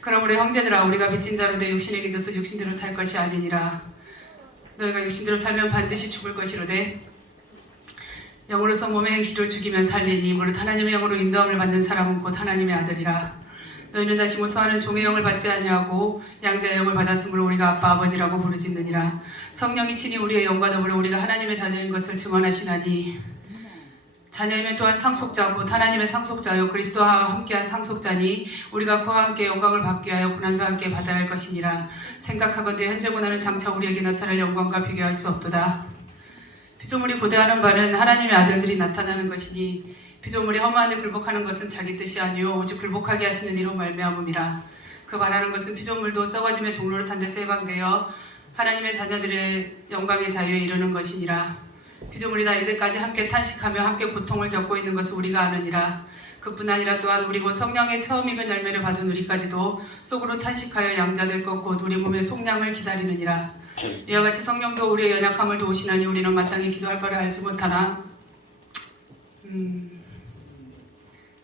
그러므로 형제들아, 우리가 빚진 자로 내 육신에 기져서 육신대로 살 것이 아니니라. 너희가 육신대로 살면 반드시 죽을 것이로되 영으로서 몸의 행실을 죽이면 살리니 무릇 하나님의 영으로 인도함을 받는 사람은 곧 하나님의 아들이라. 너희는 다시 무서워하는 종의 영을 받지 아니하고 양자의 영을 받았으므로 우리가 아빠 아버지라고 부르짖느니라. 성령이 친히 우리의 영과 더불어 우리가 하나님의 자녀인 것을 증언하시나니 자녀이면 또한 상속자 곧 하나님의 상속자요 그리스도와 함께한 상속자니 우리가 그와 함께 영광을 받게 하여 고난도 함께 받아야 할 것이니라. 생각하건대 현재 고난은 장차 우리에게 나타날 영광과 비교할 수 없도다. 피조물이 고대하는 바는 하나님의 아들들이 나타나는 것이니 피조물이 험한 데 굴복하는 것은 자기 뜻이 아니요 오직 굴복하게 하시는 이로 말미암음이라. 그 말하는 것은 피조물도 썩어짐의 종로를 탄 데서 해방되어 하나님의 자녀들의 영광의 자유에 이르는 것이니라. 피조물이 다 이제까지 함께 탄식하며 함께 고통을 겪고 있는 것을 우리가 아느니라. 그뿐 아니라 또한 우리 곧 성령의 처음 익은 열매를 받은 우리까지도 속으로 탄식하여 양자될 것 곧 우리 몸의 속량을 기다리느니라. 이와 같이 성령도 우리의 연약함을 도우시나니 우리는 마땅히 기도할 바를 알지 못하나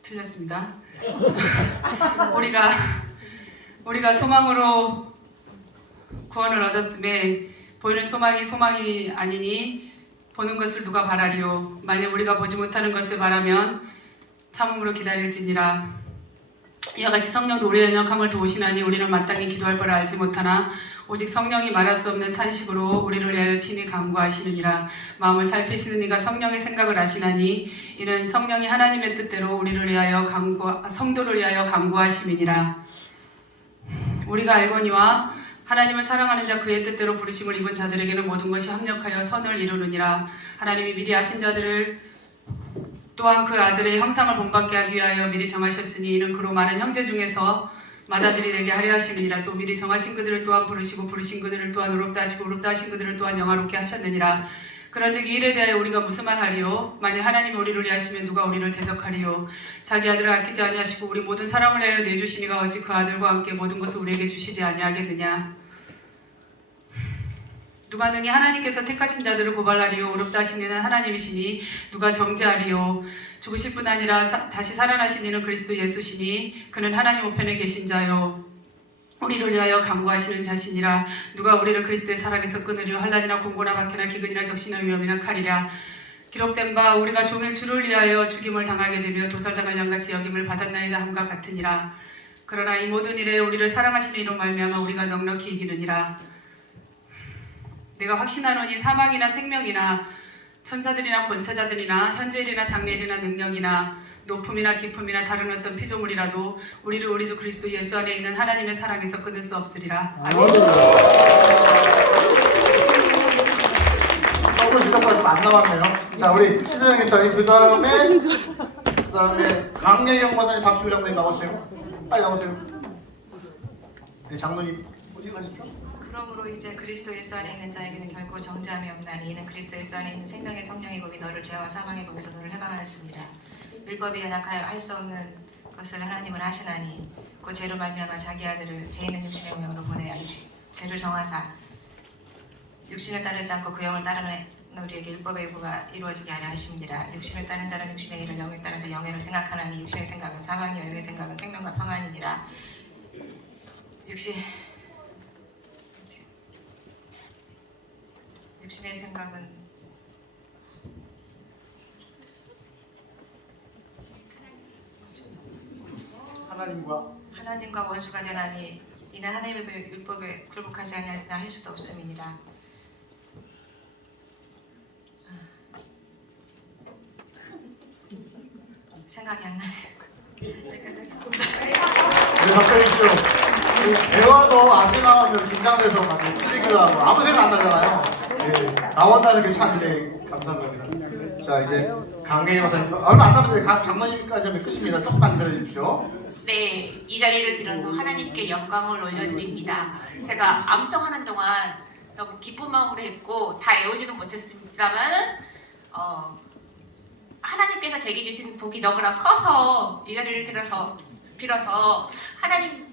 틀렸습니다. 우리가 소망으로 구원을 얻었음에 보이는 소망이 아니니 보는 것을 누가 바라리요. 만약 우리가 보지 못하는 것을 바라면 참음으로 기다릴지니라. 이와 같이 성령도 우리의 연약함을 도우시나니 우리는 마땅히 기도할 바를 알지 못하나 오직 성령이 말할 수 없는 탄식으로 우리를 위하여 친히 간구하시느니라. 마음을 살피시는 이가 성령의 생각을 아시나니 이는 성령이 하나님의 뜻대로 우리를 위하여 성도를 위하여 간구하심이니라. 우리가 알거니와 하나님을 사랑하는 자 그의 뜻대로 부르심을 입은 자들에게는 모든 것이 합력하여 선을 이루느니라. 하나님이 미리 아신 자들을 또한 그 아들의 형상을 본받게 하기 위하여 미리 정하셨으니 이는 그로 많은 형제 중에서 맏아들이 되게 하려 하심이니라. 또 미리 정하신 그들을 또한 부르시고 부르신 그들을 또한 의롭다 하시고 의롭다 하신 그들을 또한 영화롭게 하셨느니라. 그런즉 이 일에 대하여 우리가 무슨 말 하리요? 만일 하나님이 우리를 위하시면 누가 우리를 대적하리요? 자기 아들을 아끼지 아니하시고 우리 모든 사람을 위하여 내주시니가 어찌 그 아들과 함께 모든 것을 우리에게 주시지 아니하겠느냐? 누가 능히 하나님께서 택하신 자들을 고발하리요? 의롭다 하신 이는 하나님이시니 누가 정죄하리요? 죽으실 뿐 아니라 다시 살아나신 이는 그리스도 예수시니 그는 하나님 우편에 계신 자요 우리를 위하여 간구하시는 자시니라. 누가 우리를 그리스도의 사랑에서 끊으리요? 환난이나 공고나 박해나 기근이나 적시나 위험이나 칼이라. 기록된 바 우리가 종일 주를 위하여 죽임을 당하게 되며 도살당할 양같이 여김을 받았나이다 함과 같으니라. 그러나 이 모든 일에 우리를 사랑하시는 이로 말미암아 우리가 넉넉히 이기느니라. 내가 확신하노니 사망이나 생명이나 천사들이나 권세자들이나 현재일이나 장래일이나 능력이나 높음이나 깊음이나 다른 어떤 피조물이라도 우리를 우리 주 그리스도 예수 안에 있는 하나님의 사랑에서 끊을 수 없으리라. 아멘. 오늘 시간까지 좀 안 남았네요. 자, 우리 시세영 집사님 그 다음에 강예영 권사님, 박주호 장로님 나오세요. 빨리 나오세요. 네, 장로님 어디 가시죠? 그러므로 이제 그리스도 예수 안에 있는 자에게는 결코 정죄함이 없나니 이는 그리스도 예수 안에 있는 생명의 성령의 법이 너를 죄와 사망의 법에서 너를 해방하였습니다. 율법이 연약하여 할 수 없는 것을 하나님은 하시나니 그 죄로 말미암아 자기 아들을 죄 있는 육신의 운명으로 보내야 죄를 정하사 육신을 따르지 않고 그 영을 따르는 우리에게 율법의 요구가 이루어지게 하려 하심이니라. 육신을 따른 자는 육신의 일을, 영을 따른 자 영의 일을 생각하나니 육신의 생각은 사망이요 영의 생각은 생명과 평안이니라. 육신의 생각은 하나님과 원수가 되나니 이는 하나님의 율법에 굴복하지 아니하나 할 수도 없음이니라. 생각이 안 나요. 네, 박사님 대화도 앞에 나오면 긴장돼서 막 틀리기도 하고 아무 생각 안 나잖아요. 네, 나온다는 게 참 감사한 겁니다. 자, 이제 강계희 박사님 얼마 안 남았는데 장로님까지 하면 끝입니다. 조금만 기다려주십시오. 네, 이 자리를 빌어서 하나님께 영광을 올려드립니다. 제가 암송하는 동안 너무 기쁜 마음으로 했고 다 외우지는 못했습니다만 하나님께서 제게 주신 복이 너무나 커서 이 자리를 빌어서 하나님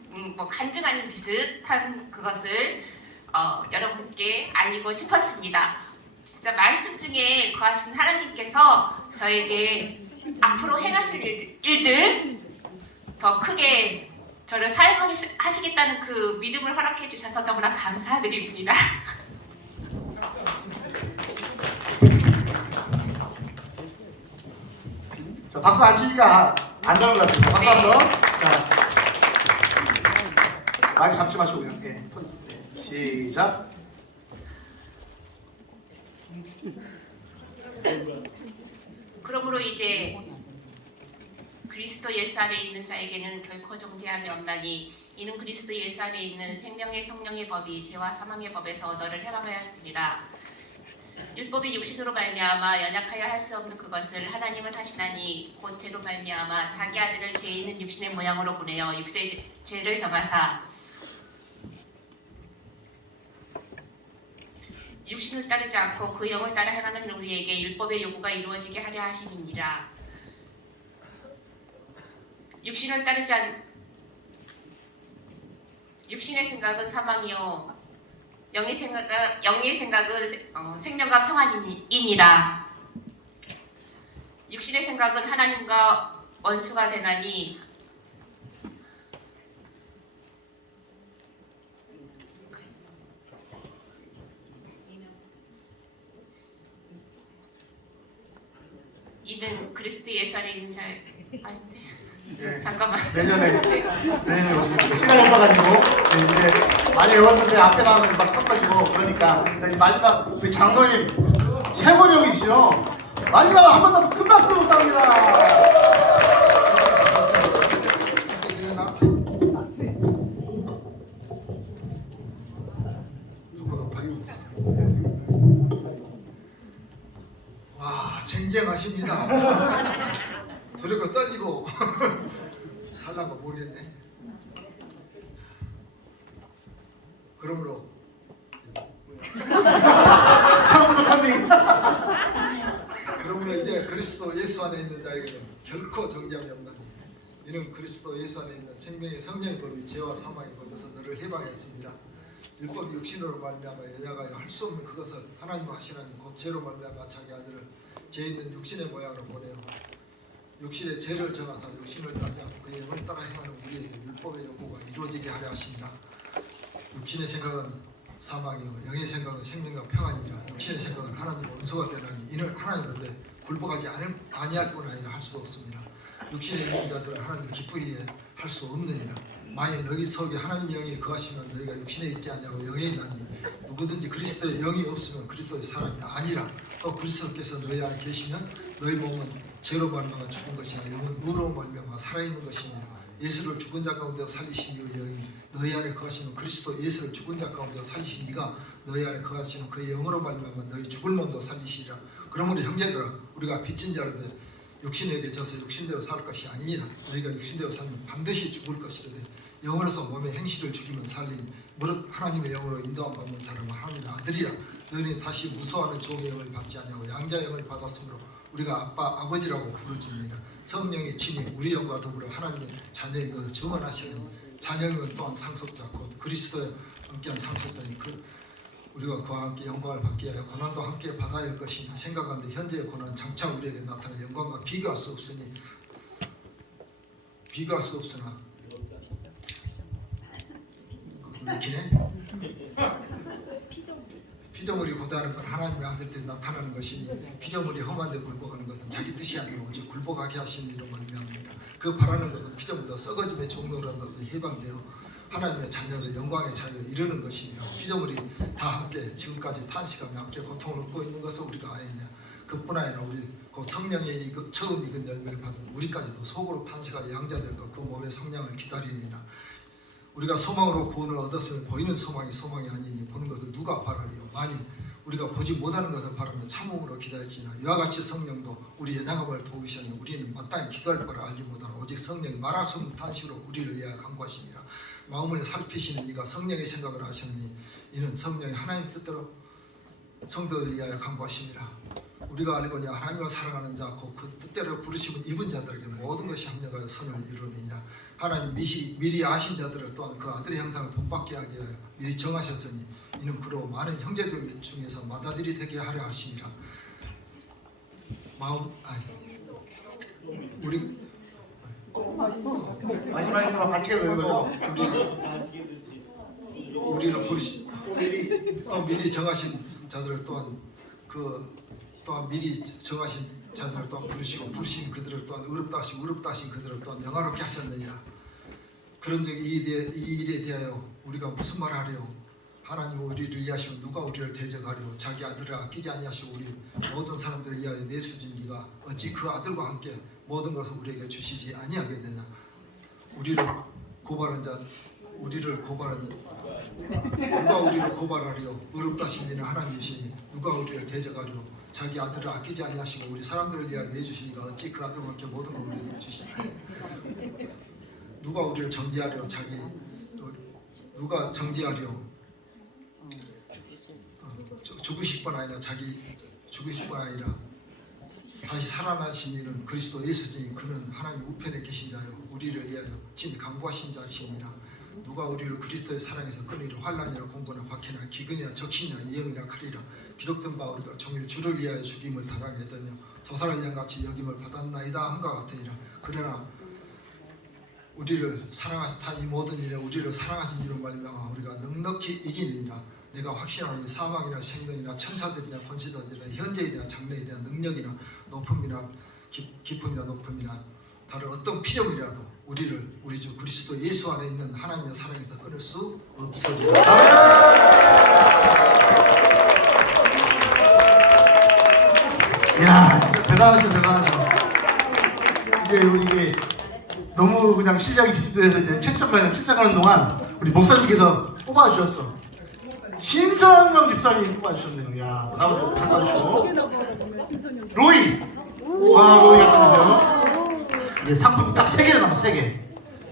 간증 아닌 비슷한 그것을 여러분께 알리고 싶었습니다. 진짜 말씀 중에 거하신 하나님께서 저에게 앞으로 행하실 일들 더 크게 저를 사용하시겠다는 그 믿음을 허락해 주셔서 너무나 감사드립니다. 자, 박수 안 치니까 안 나온 것 같아요. 박수 한 번. 자, 마이크 잡지 마시고 그냥. 네, 시작. 그러므로 이제 그리스도 예수 안에 있는 자에게는 결코 정죄함이 없나니 이는 그리스도 예수 안에 있는 생명의 성령의 법이 죄와 사망의 법에서 너를 해방하였습니다. 율법이 육신으로 말미암아 연약하여 할 수 없는 그것을 하나님은 하시나니 곧 죄로 말미암아 자기 아들을 죄 있는 육신의 모양으로 보내어 육신의 죄를 정하사 육신을 따르지 않고 그 영을 따라 행하는 우리에게 율법의 요구가 이루어지게 하려 하심이니라. 육신의 생각은 사망이요 영의 생각은 생명과 평안이니라. 육신의 생각은 하나님과 원수가 되나니 이는 그리스도 예수 안에 있는 자 아닌데 예. 잠깐만 내년에 오시는 시간이 없어가지고 이제 많이 외웠는데 앞에 나오면 막 섞어지고 그러니까 자, 이 마지막 우리 장로님 세월형이시죠? 마지막으로 한 번 더 큰 박수 부탁합니다. 와, 쟁쟁하십니다. 저렇게 떨리고 하려고 모르겠네. 그러므로 처음부터 선생님. 그러므로 이제 그리스도 예수 안에 있는 자에게는 결코 정죄함이 없나니 이는 그리스도 예수 안에 있는 생명의 성령의 법이 죄와 사망의 법에서 너를 해방했습니다. 율법이 육신으로 말미암아 여자가 할 수 없는 그것을 하나님 하시나니 곧 죄로 말미암아 자기 아들을 죄 있는 육신의 모양으로 보내어 육신의 죄를 정하사 육신을 따지 않고 그의 영을 따라 행하는 우리에게 율법의 요구가 이루어지게 하려 하십니다. 육신의 생각은 사망이요 영의 생각은 생명과 평안이라. 육신의 생각은 하나님 원수가 되나니 이는 하나님 앞에 굴복하지 아니할뿐 아니라 할 수도 없습니다. 육신에 있는 자들은 하나님을 기쁘게 할 수 없느니라. 만일 너희 속에 하나님 영이 거하시면 너희가 육신에 있지 아니하고 영에 있나니 누구든지 그리스도의 영이 없으면 그리스도의 사람이 아니라. 또 그리스도께서 너희 안에 계시면 너희 몸은 죄로 말미암아 죽은 것이나 영은 의로 말미암아 살아있는 것이니라. 예수를 죽은 자 가운데 살리신 이의 영이 너희 안에 거하시는 그리스도 예수를 죽은 자 가운데 살리신 이가 너희 안에 거하시는 그의 영으로 말미암아 너희 죽을 몸도 살리시리라. 그러므로 형제들아 우리가 빚진 자로되 육신에게 져서 육신대로 살 것이 아니니라. 우리가 육신대로 살면 반드시 죽을 것이로되 영으로서 몸의 행실을 죽이면 살리니 무릇 하나님의 영으로 인도함 받는 사람은 하나님의 아들이라. 너희는 다시 무수하는 종의 영을 받지 아니하고 양자 영을 받았으므로 우리가 아빠 아버지라고 부르짖느니라. 성령이 친히 우리 영과 더불어 하나님의 자녀인 것을 증언하시니 자녀는 또한 상속자 곧 그리스도에 함께한 상속자니 우리가 그와 함께 영광을 받게 하여 고난도 함께 받아야 할 것이니 생각하는데 현재의 고난은 장차 우리에게 나타난 영광과 비교할 수 없으나 맥히네. 피조물이 고대하는 건 하나님의 아들들이 나타나는 것이니 피조물이 험한 데 굴복하는 것은 자기 뜻이 아니고 오직 굴복하게 하시는 이로 말미암습니다. 그 바라는 것은 피조물도 썩어짐의 종로라도 해방되어 하나님의 자녀들 영광의 자유에 이르는 것이니라. 피조물이 다 함께 지금까지 탄식하며 함께 고통을 얻고 있는 것은 우리가 아니냐. 그뿐 아니라 우리 그 성령의 처음 익은 열매를 받은 우리까지도 속으로 탄식하여 양자들과 그 몸의 성량을 기다리니라. 우리가 소망으로 구원을 얻었으면 보이는 소망이 아니니 보는 것을 누가 바라리요. 만일 우리가 보지 못하는 것을 바라며 참음으로 기다릴지나 이와 같이 성령도 우리 연약함을 도우시니 우리는 마땅히 기도할 바를 알지 못하나 오직 성령이 말할 수 없는 탄식으로 우리를 위하여 간구하시니라. 마음을 살피시는 이가 성령의 생각을 하시니 이는 성령이 하나님 뜻대로 성도를 위하여 간구하시니라. 우리가 알거니와 하나님을 사랑하는 자 곧 그 뜻대로 부르심을 입은 자들에게 모든 것이 합력하여 선을 이루느니라. 하나님 미리 아신 자들을 또한 그 아들의 형상을 본받게 하게 하여 미리 정하셨으니 이는 그로 많은 형제들 중에서 맏아들이 되게 하려 하심이라. 우리 마지막에 또 같이 해요. 우리를 부르시 미리 정하신 자들을 또한 또한 미리 정하신 자들을 또한 부르시고 부르신 그들을 또한 의롭다 하신 그들을 또한 영화롭게 하셨느니라. 그런즉 이 일에 대하여 우리가 무슨 말을 하리요? 하나님 우리를 위하시면 누가 우리를 대적하리요? 자기 아들을 아끼지 아니하시고 우리 모든 사람들을 위하여 내주신 이가 어찌 그 아들과 함께 모든 것을 우리에게 주시지 아니하게 되냐? 우리를 고발한 누가 우리를 고발하리요? 의롭다 하신 이는 하나님이시니 누가 우리를 대적하리요? 자기 아들을 아끼지 아니하시고 우리 사람들을 위하여 내주시니까 어찌 그 아들과 함께 모든 걸 우리에게 주시냐? 누가 우리를 정죄하리요? 누가 정죄하리요? 죽으실 뿐 아니라 죽으실 뿐 아니라 다시 살아나신 이는 그리스도 예수님 그는 하나님 우편에 계신 자요 우리를 위하여 진 강구하신 자시니라. 누가 우리를 그리스도의 사랑에서 끊으리라. 환난이나 공고나 박해나 기근이나 적신이나 이형이나 칼이라 기록된 바 우리가 종일 주를 위하여 죽임을 당하겠다며 조사를 양같이 여김을 받았나이다 함과 같으니라. 그러나 우리를 사랑하신 이 모든 일에 우리를 사랑하신 이로 말미암아 우리가 넉넉히 이기니라. 내가 확신하니 사망이나 생명이나 천사들이나 권세자들이나 현재이나 장래이나 능력이나 높음이나 깊음이나 높음이나 다른 어떤 피조물이라도 우리 주 그리스도 예수 안에 있는 하나님의 사랑에서 끊을 수 없으리라. 이야, 진짜 대단하죠. 이제 우리 이게 너무 그냥 실력이 비슷해서 이제 채점하는 동안 우리 목사님께서 뽑아주셨어. 신성명 집사님 뽑아주셨네요. 야, 나도 갖다 주시고. 로이! 와, 로이 갖다 주세요. 이제 상품 딱 3개 남았어, 3개.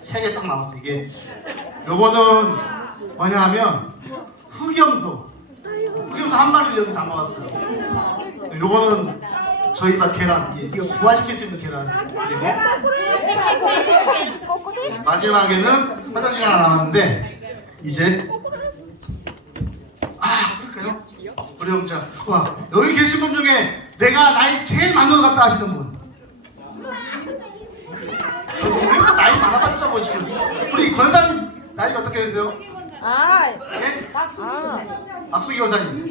3개 딱 남았어. 이게 요거는 뭐냐 하면 흑염소 한 마리를 여기 담아왔어요. 요거는 저희가 계란, 이거 부화시킬 수 있는 계란. 그리고 마지막에는 화장실 하나 남았는데 이제 그럴까요? 우리 형자, 와, 여기 계신 분 중에 내가 나이 제일 많은 것 같다 하시는 분. 나이 많아봤자 뭐 지금. 우리 권사님 나이가 어떻게 되세요? 네? 박수기 권사님.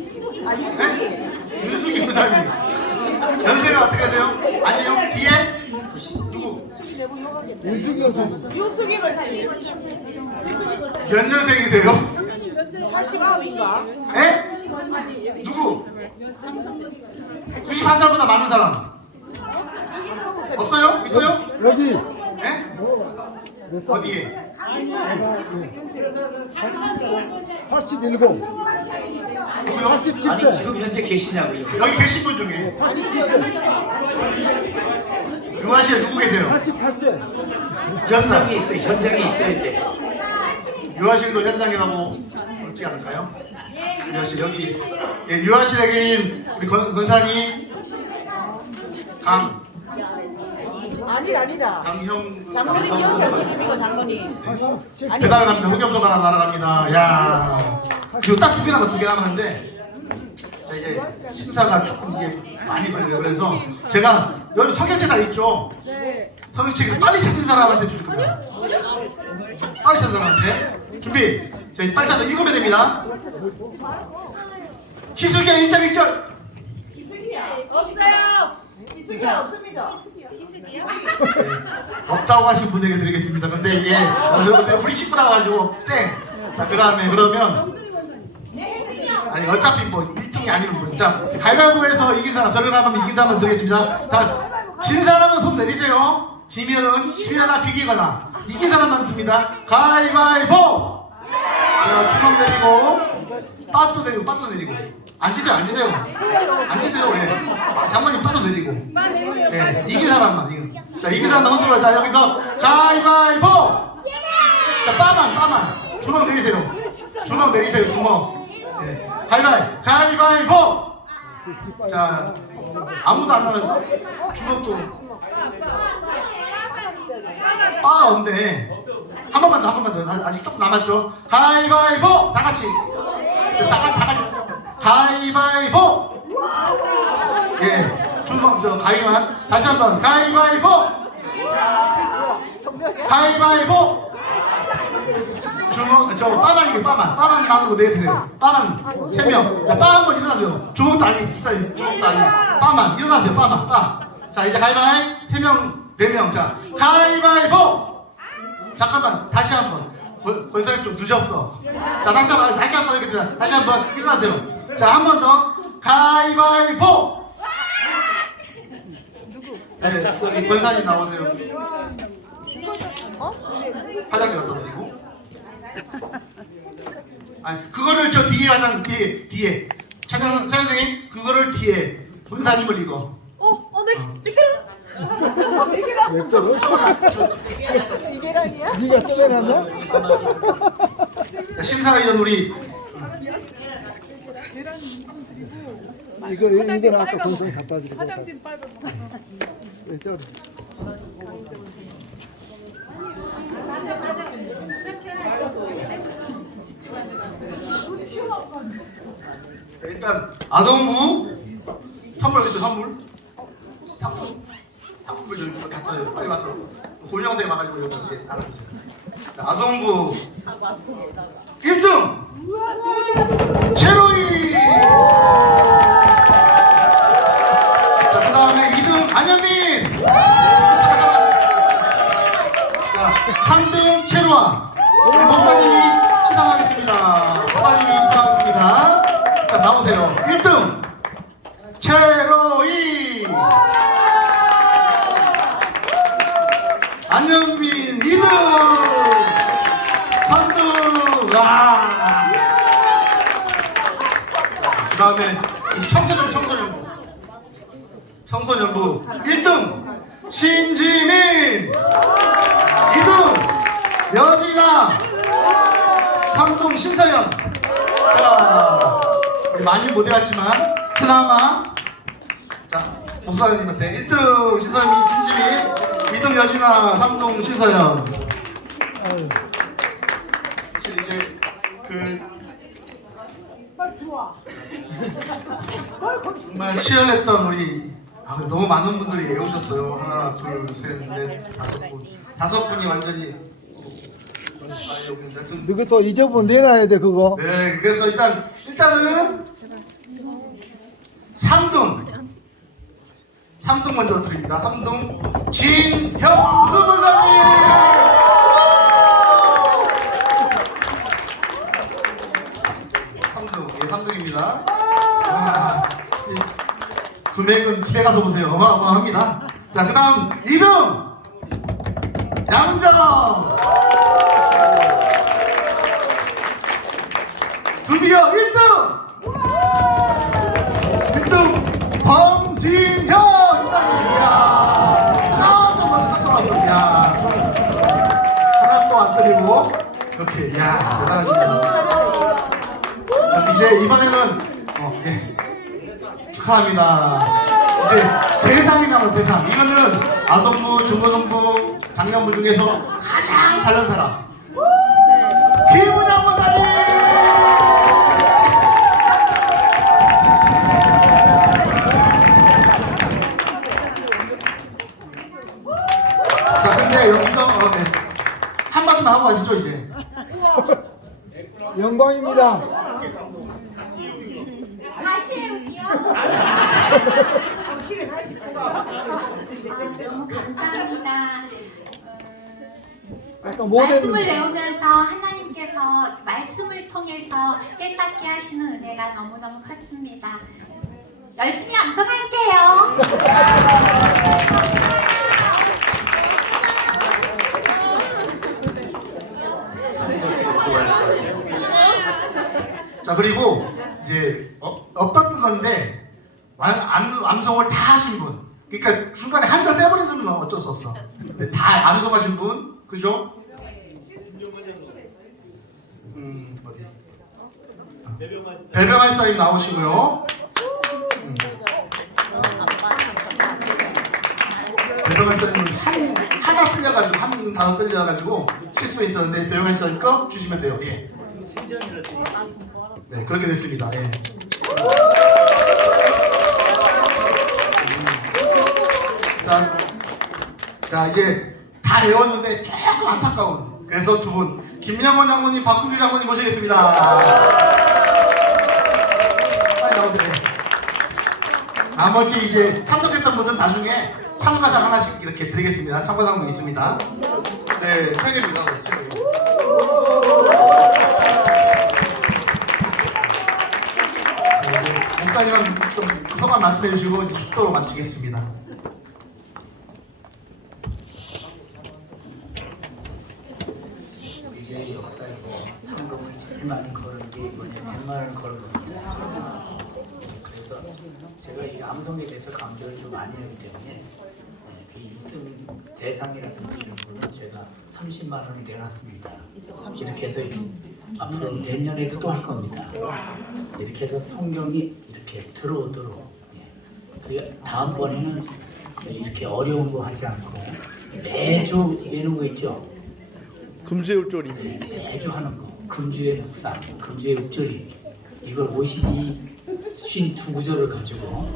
네? 윤수기 권사님. 연세가 어떻게 되세요? 아니요? 뒤에? 누구? 윤숙이 권사님. 윤숙이 권사님. 몇 년생이세요? 89인가? 네? 누구? 91살보다 많은 사람 없어요? 있어요? 여기. 네? 몇 살? 어디에? 87. 누구요? 87세. 아니 지금 현재 계시냐고요? 여기 계신 분 중에 87세. 유아시에 누구 계세요? 88세. 현장에 있어요. 현장에 있어요 이제. 유아실도 현장이라고 그렇지 않을까요? 유아실 여기 유아실에 계신 우리 권사님 아니라. 장형 장모님 여기서 지금이고 장모님. 대단합니다. 흑염소가 하나 날아갑니다. 야 그리고 딱 2개 남았는데 자 이제 심사가 조금 이게 많이 걸려요. 그래서 제가 여기 성경책 다 있죠? 네. 성경책을 빨리 찾은 사람한테 줄 겁니다. 빨리 찾은 사람한테 준비. 자 빨리 찾아 읽으면 됩니다. 희숙이야 1장 1절. 없어요. 희숙이야 없습니다. 희숙이요? 없다고 하신 분에게 드리겠습니다. 근데 이게 우리 식구라고 가지고 땡. 자 그 다음에 그러면 아니 어차피 뭐 1등이 아니면 뭐 자 가위바위보에서 이긴 사람 저를 가면 이긴 사람 드리겠습니다. 자, 진 사람은 손 내리세요. 지면은 비기거나 이긴 사람만 줍니다. 가위바위보. 자 주먹 내리고 빠또 내리고 앉으세요. 예. 장모님 빠또 내리고. 예. 이긴 사람만 자 이긴 사람만 손 들어요. 자 여기서 가위바위보. 자 빠만 주먹 내리세요. 주먹. 예. 가위바위보. 자 아무도 안 나왔어. 주먹도 빠 없네. 한 번만 더. 아직 조금 남았죠. 가위바위보. 다 같이. 가위바위보. 예. 주먹 가위만 다시 한번 가위바위보. 주먹 빠만 나오는 거 내드세요. 빠만 3명. 빠 한번 일어나세요. 주먹도 아니고 빠만 일어나세요. 빠. 자 이제 가위바위 3명 4명. 자 가위바위보. 잠깐만 다시 한번. 권사님 좀 늦었어. 자 다시 한번 이렇게 다시 한번 일어나세요. 자 한 번 더. 가위바위보. 네, 여기 권사님 나오세요. 화장실 갖다 드리고. 아니 그거를 저 뒤에 찬영 선생님 그거를 뒤에 권사님을 이거. 내 거를? 이게랑이야? 네가 쪼개놨냐? 심사위원 우리 이건 아까 동선 갖다 드리고. 화장진 빨리. 네, 저. 일단 아동부 선물 어딨죠? 선물? 상품을 좀 갖다 줘요. 빨리 와서 고유영상에 와가지고 여기 이렇게 알아주세요. 자, 아동부 1등 제로이. 자, 그 다음에 2등 안현민. 자, 3등 최루아. 우리 목사님이 시상하겠습니다. 목사님이 시상하겠습니다. 자, 나오세요. 1등 최로이. 안현민 2등. 3등. 와. 그 다음에 청소년부 1등 신지민. 2등 여진아. 3등 신서연. 자, 우리 많이 못 해왔지만 그나마 자 목사님한테 1등 신서연 신지민, 2등 여진아, 3등 신서연. 이제 정말 치열했던 우리 너무 많은 분들이 애우셨어요. 하나, 둘, 셋, 넷, 5분. 5분이 완전히 너가 또 잊어보면 내놔야 돼 그거. 네, 그래서 일단은 3등 먼저 드립니다. 3등 진형수 부사님. 3등, 예, 3등입니다. 금액은 집에 가서 보세요. 어마어마합니다. 자, 그 다음 2등 양정. 드디어 1등! 1등 범진현! 정말 깜짝 놀랐어. 하나도 안 때리고 이렇게 대단하십니다. 이제 이번에는 예. 축하합니다. 이제 대상이 남은 대상. 이거는 아동부, 중고등부, 장년부 중에서 가장 잘난 사람. 김은영 목사님! 자, 근데 여기서 네. 한마디만 하고 가시죠, 이제. 영광입니다. 다시 해올게요. 너무 감사합니다. 약간 모든 말씀을 배우면서 하나님께서 말씀을 통해서 깨닫게 하시는 은혜가 너무너무 컸습니다. 열심히 암송할게요. 자, 그리고 이제 없던 건데 암송을 다 하신 분. 그러니까 중간에 한 절 빼버린 분은 어쩔 수 없어. 근데 다 암송하신 분, 그죠? 어디? 배병환 사님 나오시고요. 배병환 사님은 하나 틀려가지고 한 단어 틀려가지고 실수 있었는데 배병환 사님 거 주시면 돼요. 예. 네, 그렇게 됐습니다. 예. 자, 이제 다 외웠는데 조금 안타까운. 그래서 두 분, 김영원 장로님, 박국규 장로님 모시겠습니다. 빨리 나오세요. 나머지 이제 참석했던 분들은 나중에 참가상 하나씩 이렇게 드리겠습니다. 참가상도 있습니다. 네, 3개입니다. 3개. 목사님은 좀 소감 말씀해 주시고 축도로 마치겠습니다. 우리의 역사에 상금을 제일 많이 걸은 게 이번에 100만원을 걸었거든요. 그래서 제가 이 암송에 대해서 강조를 좀 많이 하기 때문에 그 2등 대상이라든지 이런 거는 제가 30만원을 내놨습니다. 이렇게 해서 앞으로 내년에도 또 할 겁니다. 이렇게 해서 성경이 이렇게 이렇게 들어오도록. 그리고 다음번에는 이렇게 어려운 거 하지 않고 매주 외우는 거 있죠. 금주의 읊조리. 매주 하는 거. 금주의 묵상, 금주의 읊조리. 이걸 52구절을 가지고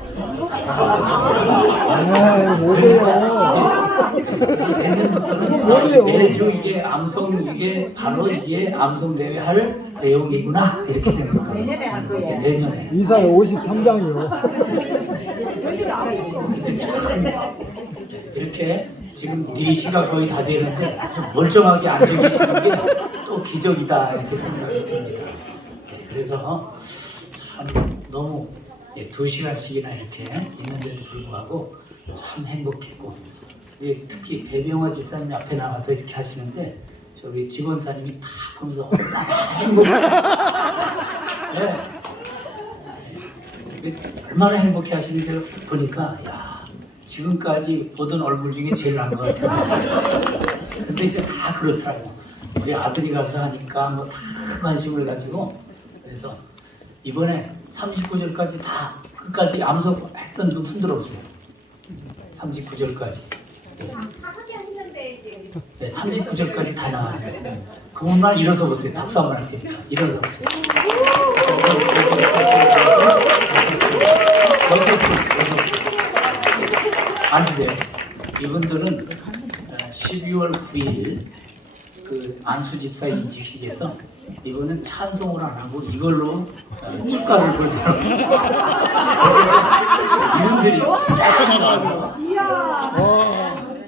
그러니까 내년부터는 매주 이게 암송 이게 바로 이게 암송 대회 할 내용이구나 이렇게 생각합니다. 내년에 할 거예요. 내년에. 이사회 53장이요. 근데 참 이렇게 지금 4시가 거의 다 되는데 아주 멀쩡하게 앉아 계시는 게 또 기적이다 이렇게 생각이 듭니다. 그래서 참 너무 2시간씩이나 이렇게 있는데도 불구하고 참 행복했고, 특히 배병화 집사님이 앞에 나와서 이렇게 하시는데 저기 직원사님이 다 보면서 행복해. 얼마나 행복해 하시는지 제가 보니까 야, 지금까지 보던 얼굴 중에 제일 나은 것 같아요. 근데 이제 다 그렇더라고. 우리 아들이 가서 하니까 뭐 다 관심을 가지고, 그래서 이번에 39절까지 다 끝까지 암송 했던 분 손 들어보세요. 39절까지. 네, 39절까지 다 나왔는데 그분만 일어서 보세요. 박수 한번 할 테니까 일어서 보세요. 앉으세요. 이분들은 12월 9일 그 안수 집사 인직식에서 이분은 찬송을 안 하고 이걸로 축가를 부르더라고요. 이분들이 쫙 나와서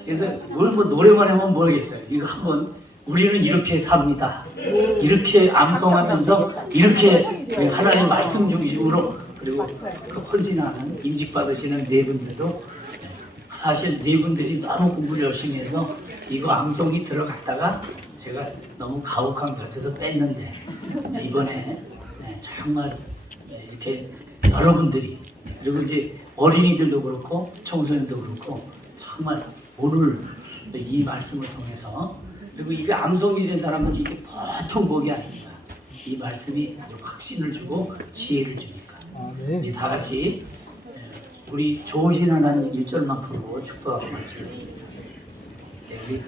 그래서 뭐 노래만 하면 모르겠어요. 이거 한번 우리는 이렇게 삽니다. 이렇게 암송하면서 이렇게 하나님의 말씀 중심으로, 그리고 그 헌신하는 인직받으시는 네 분들도 사실 네 분들이 너무 공부를 열심히 해서 이거 암송이 들어갔다가 제가 너무 가혹한 것 같아서 뺐는데 이번에 정말 이렇게 여러분들이, 그리고 이제 어린이들도 그렇고 청소년도 그렇고 정말 오늘 이 말씀을 통해서, 그리고 이게 암송이 된 사람은 이게 보통 복이 아닙니다. 이 말씀이 확신을 주고 지혜를 주니까. 우리 다 같이 우리 좋으신 하나님 1절만 부르고 축도하고 마치겠습니다. 우리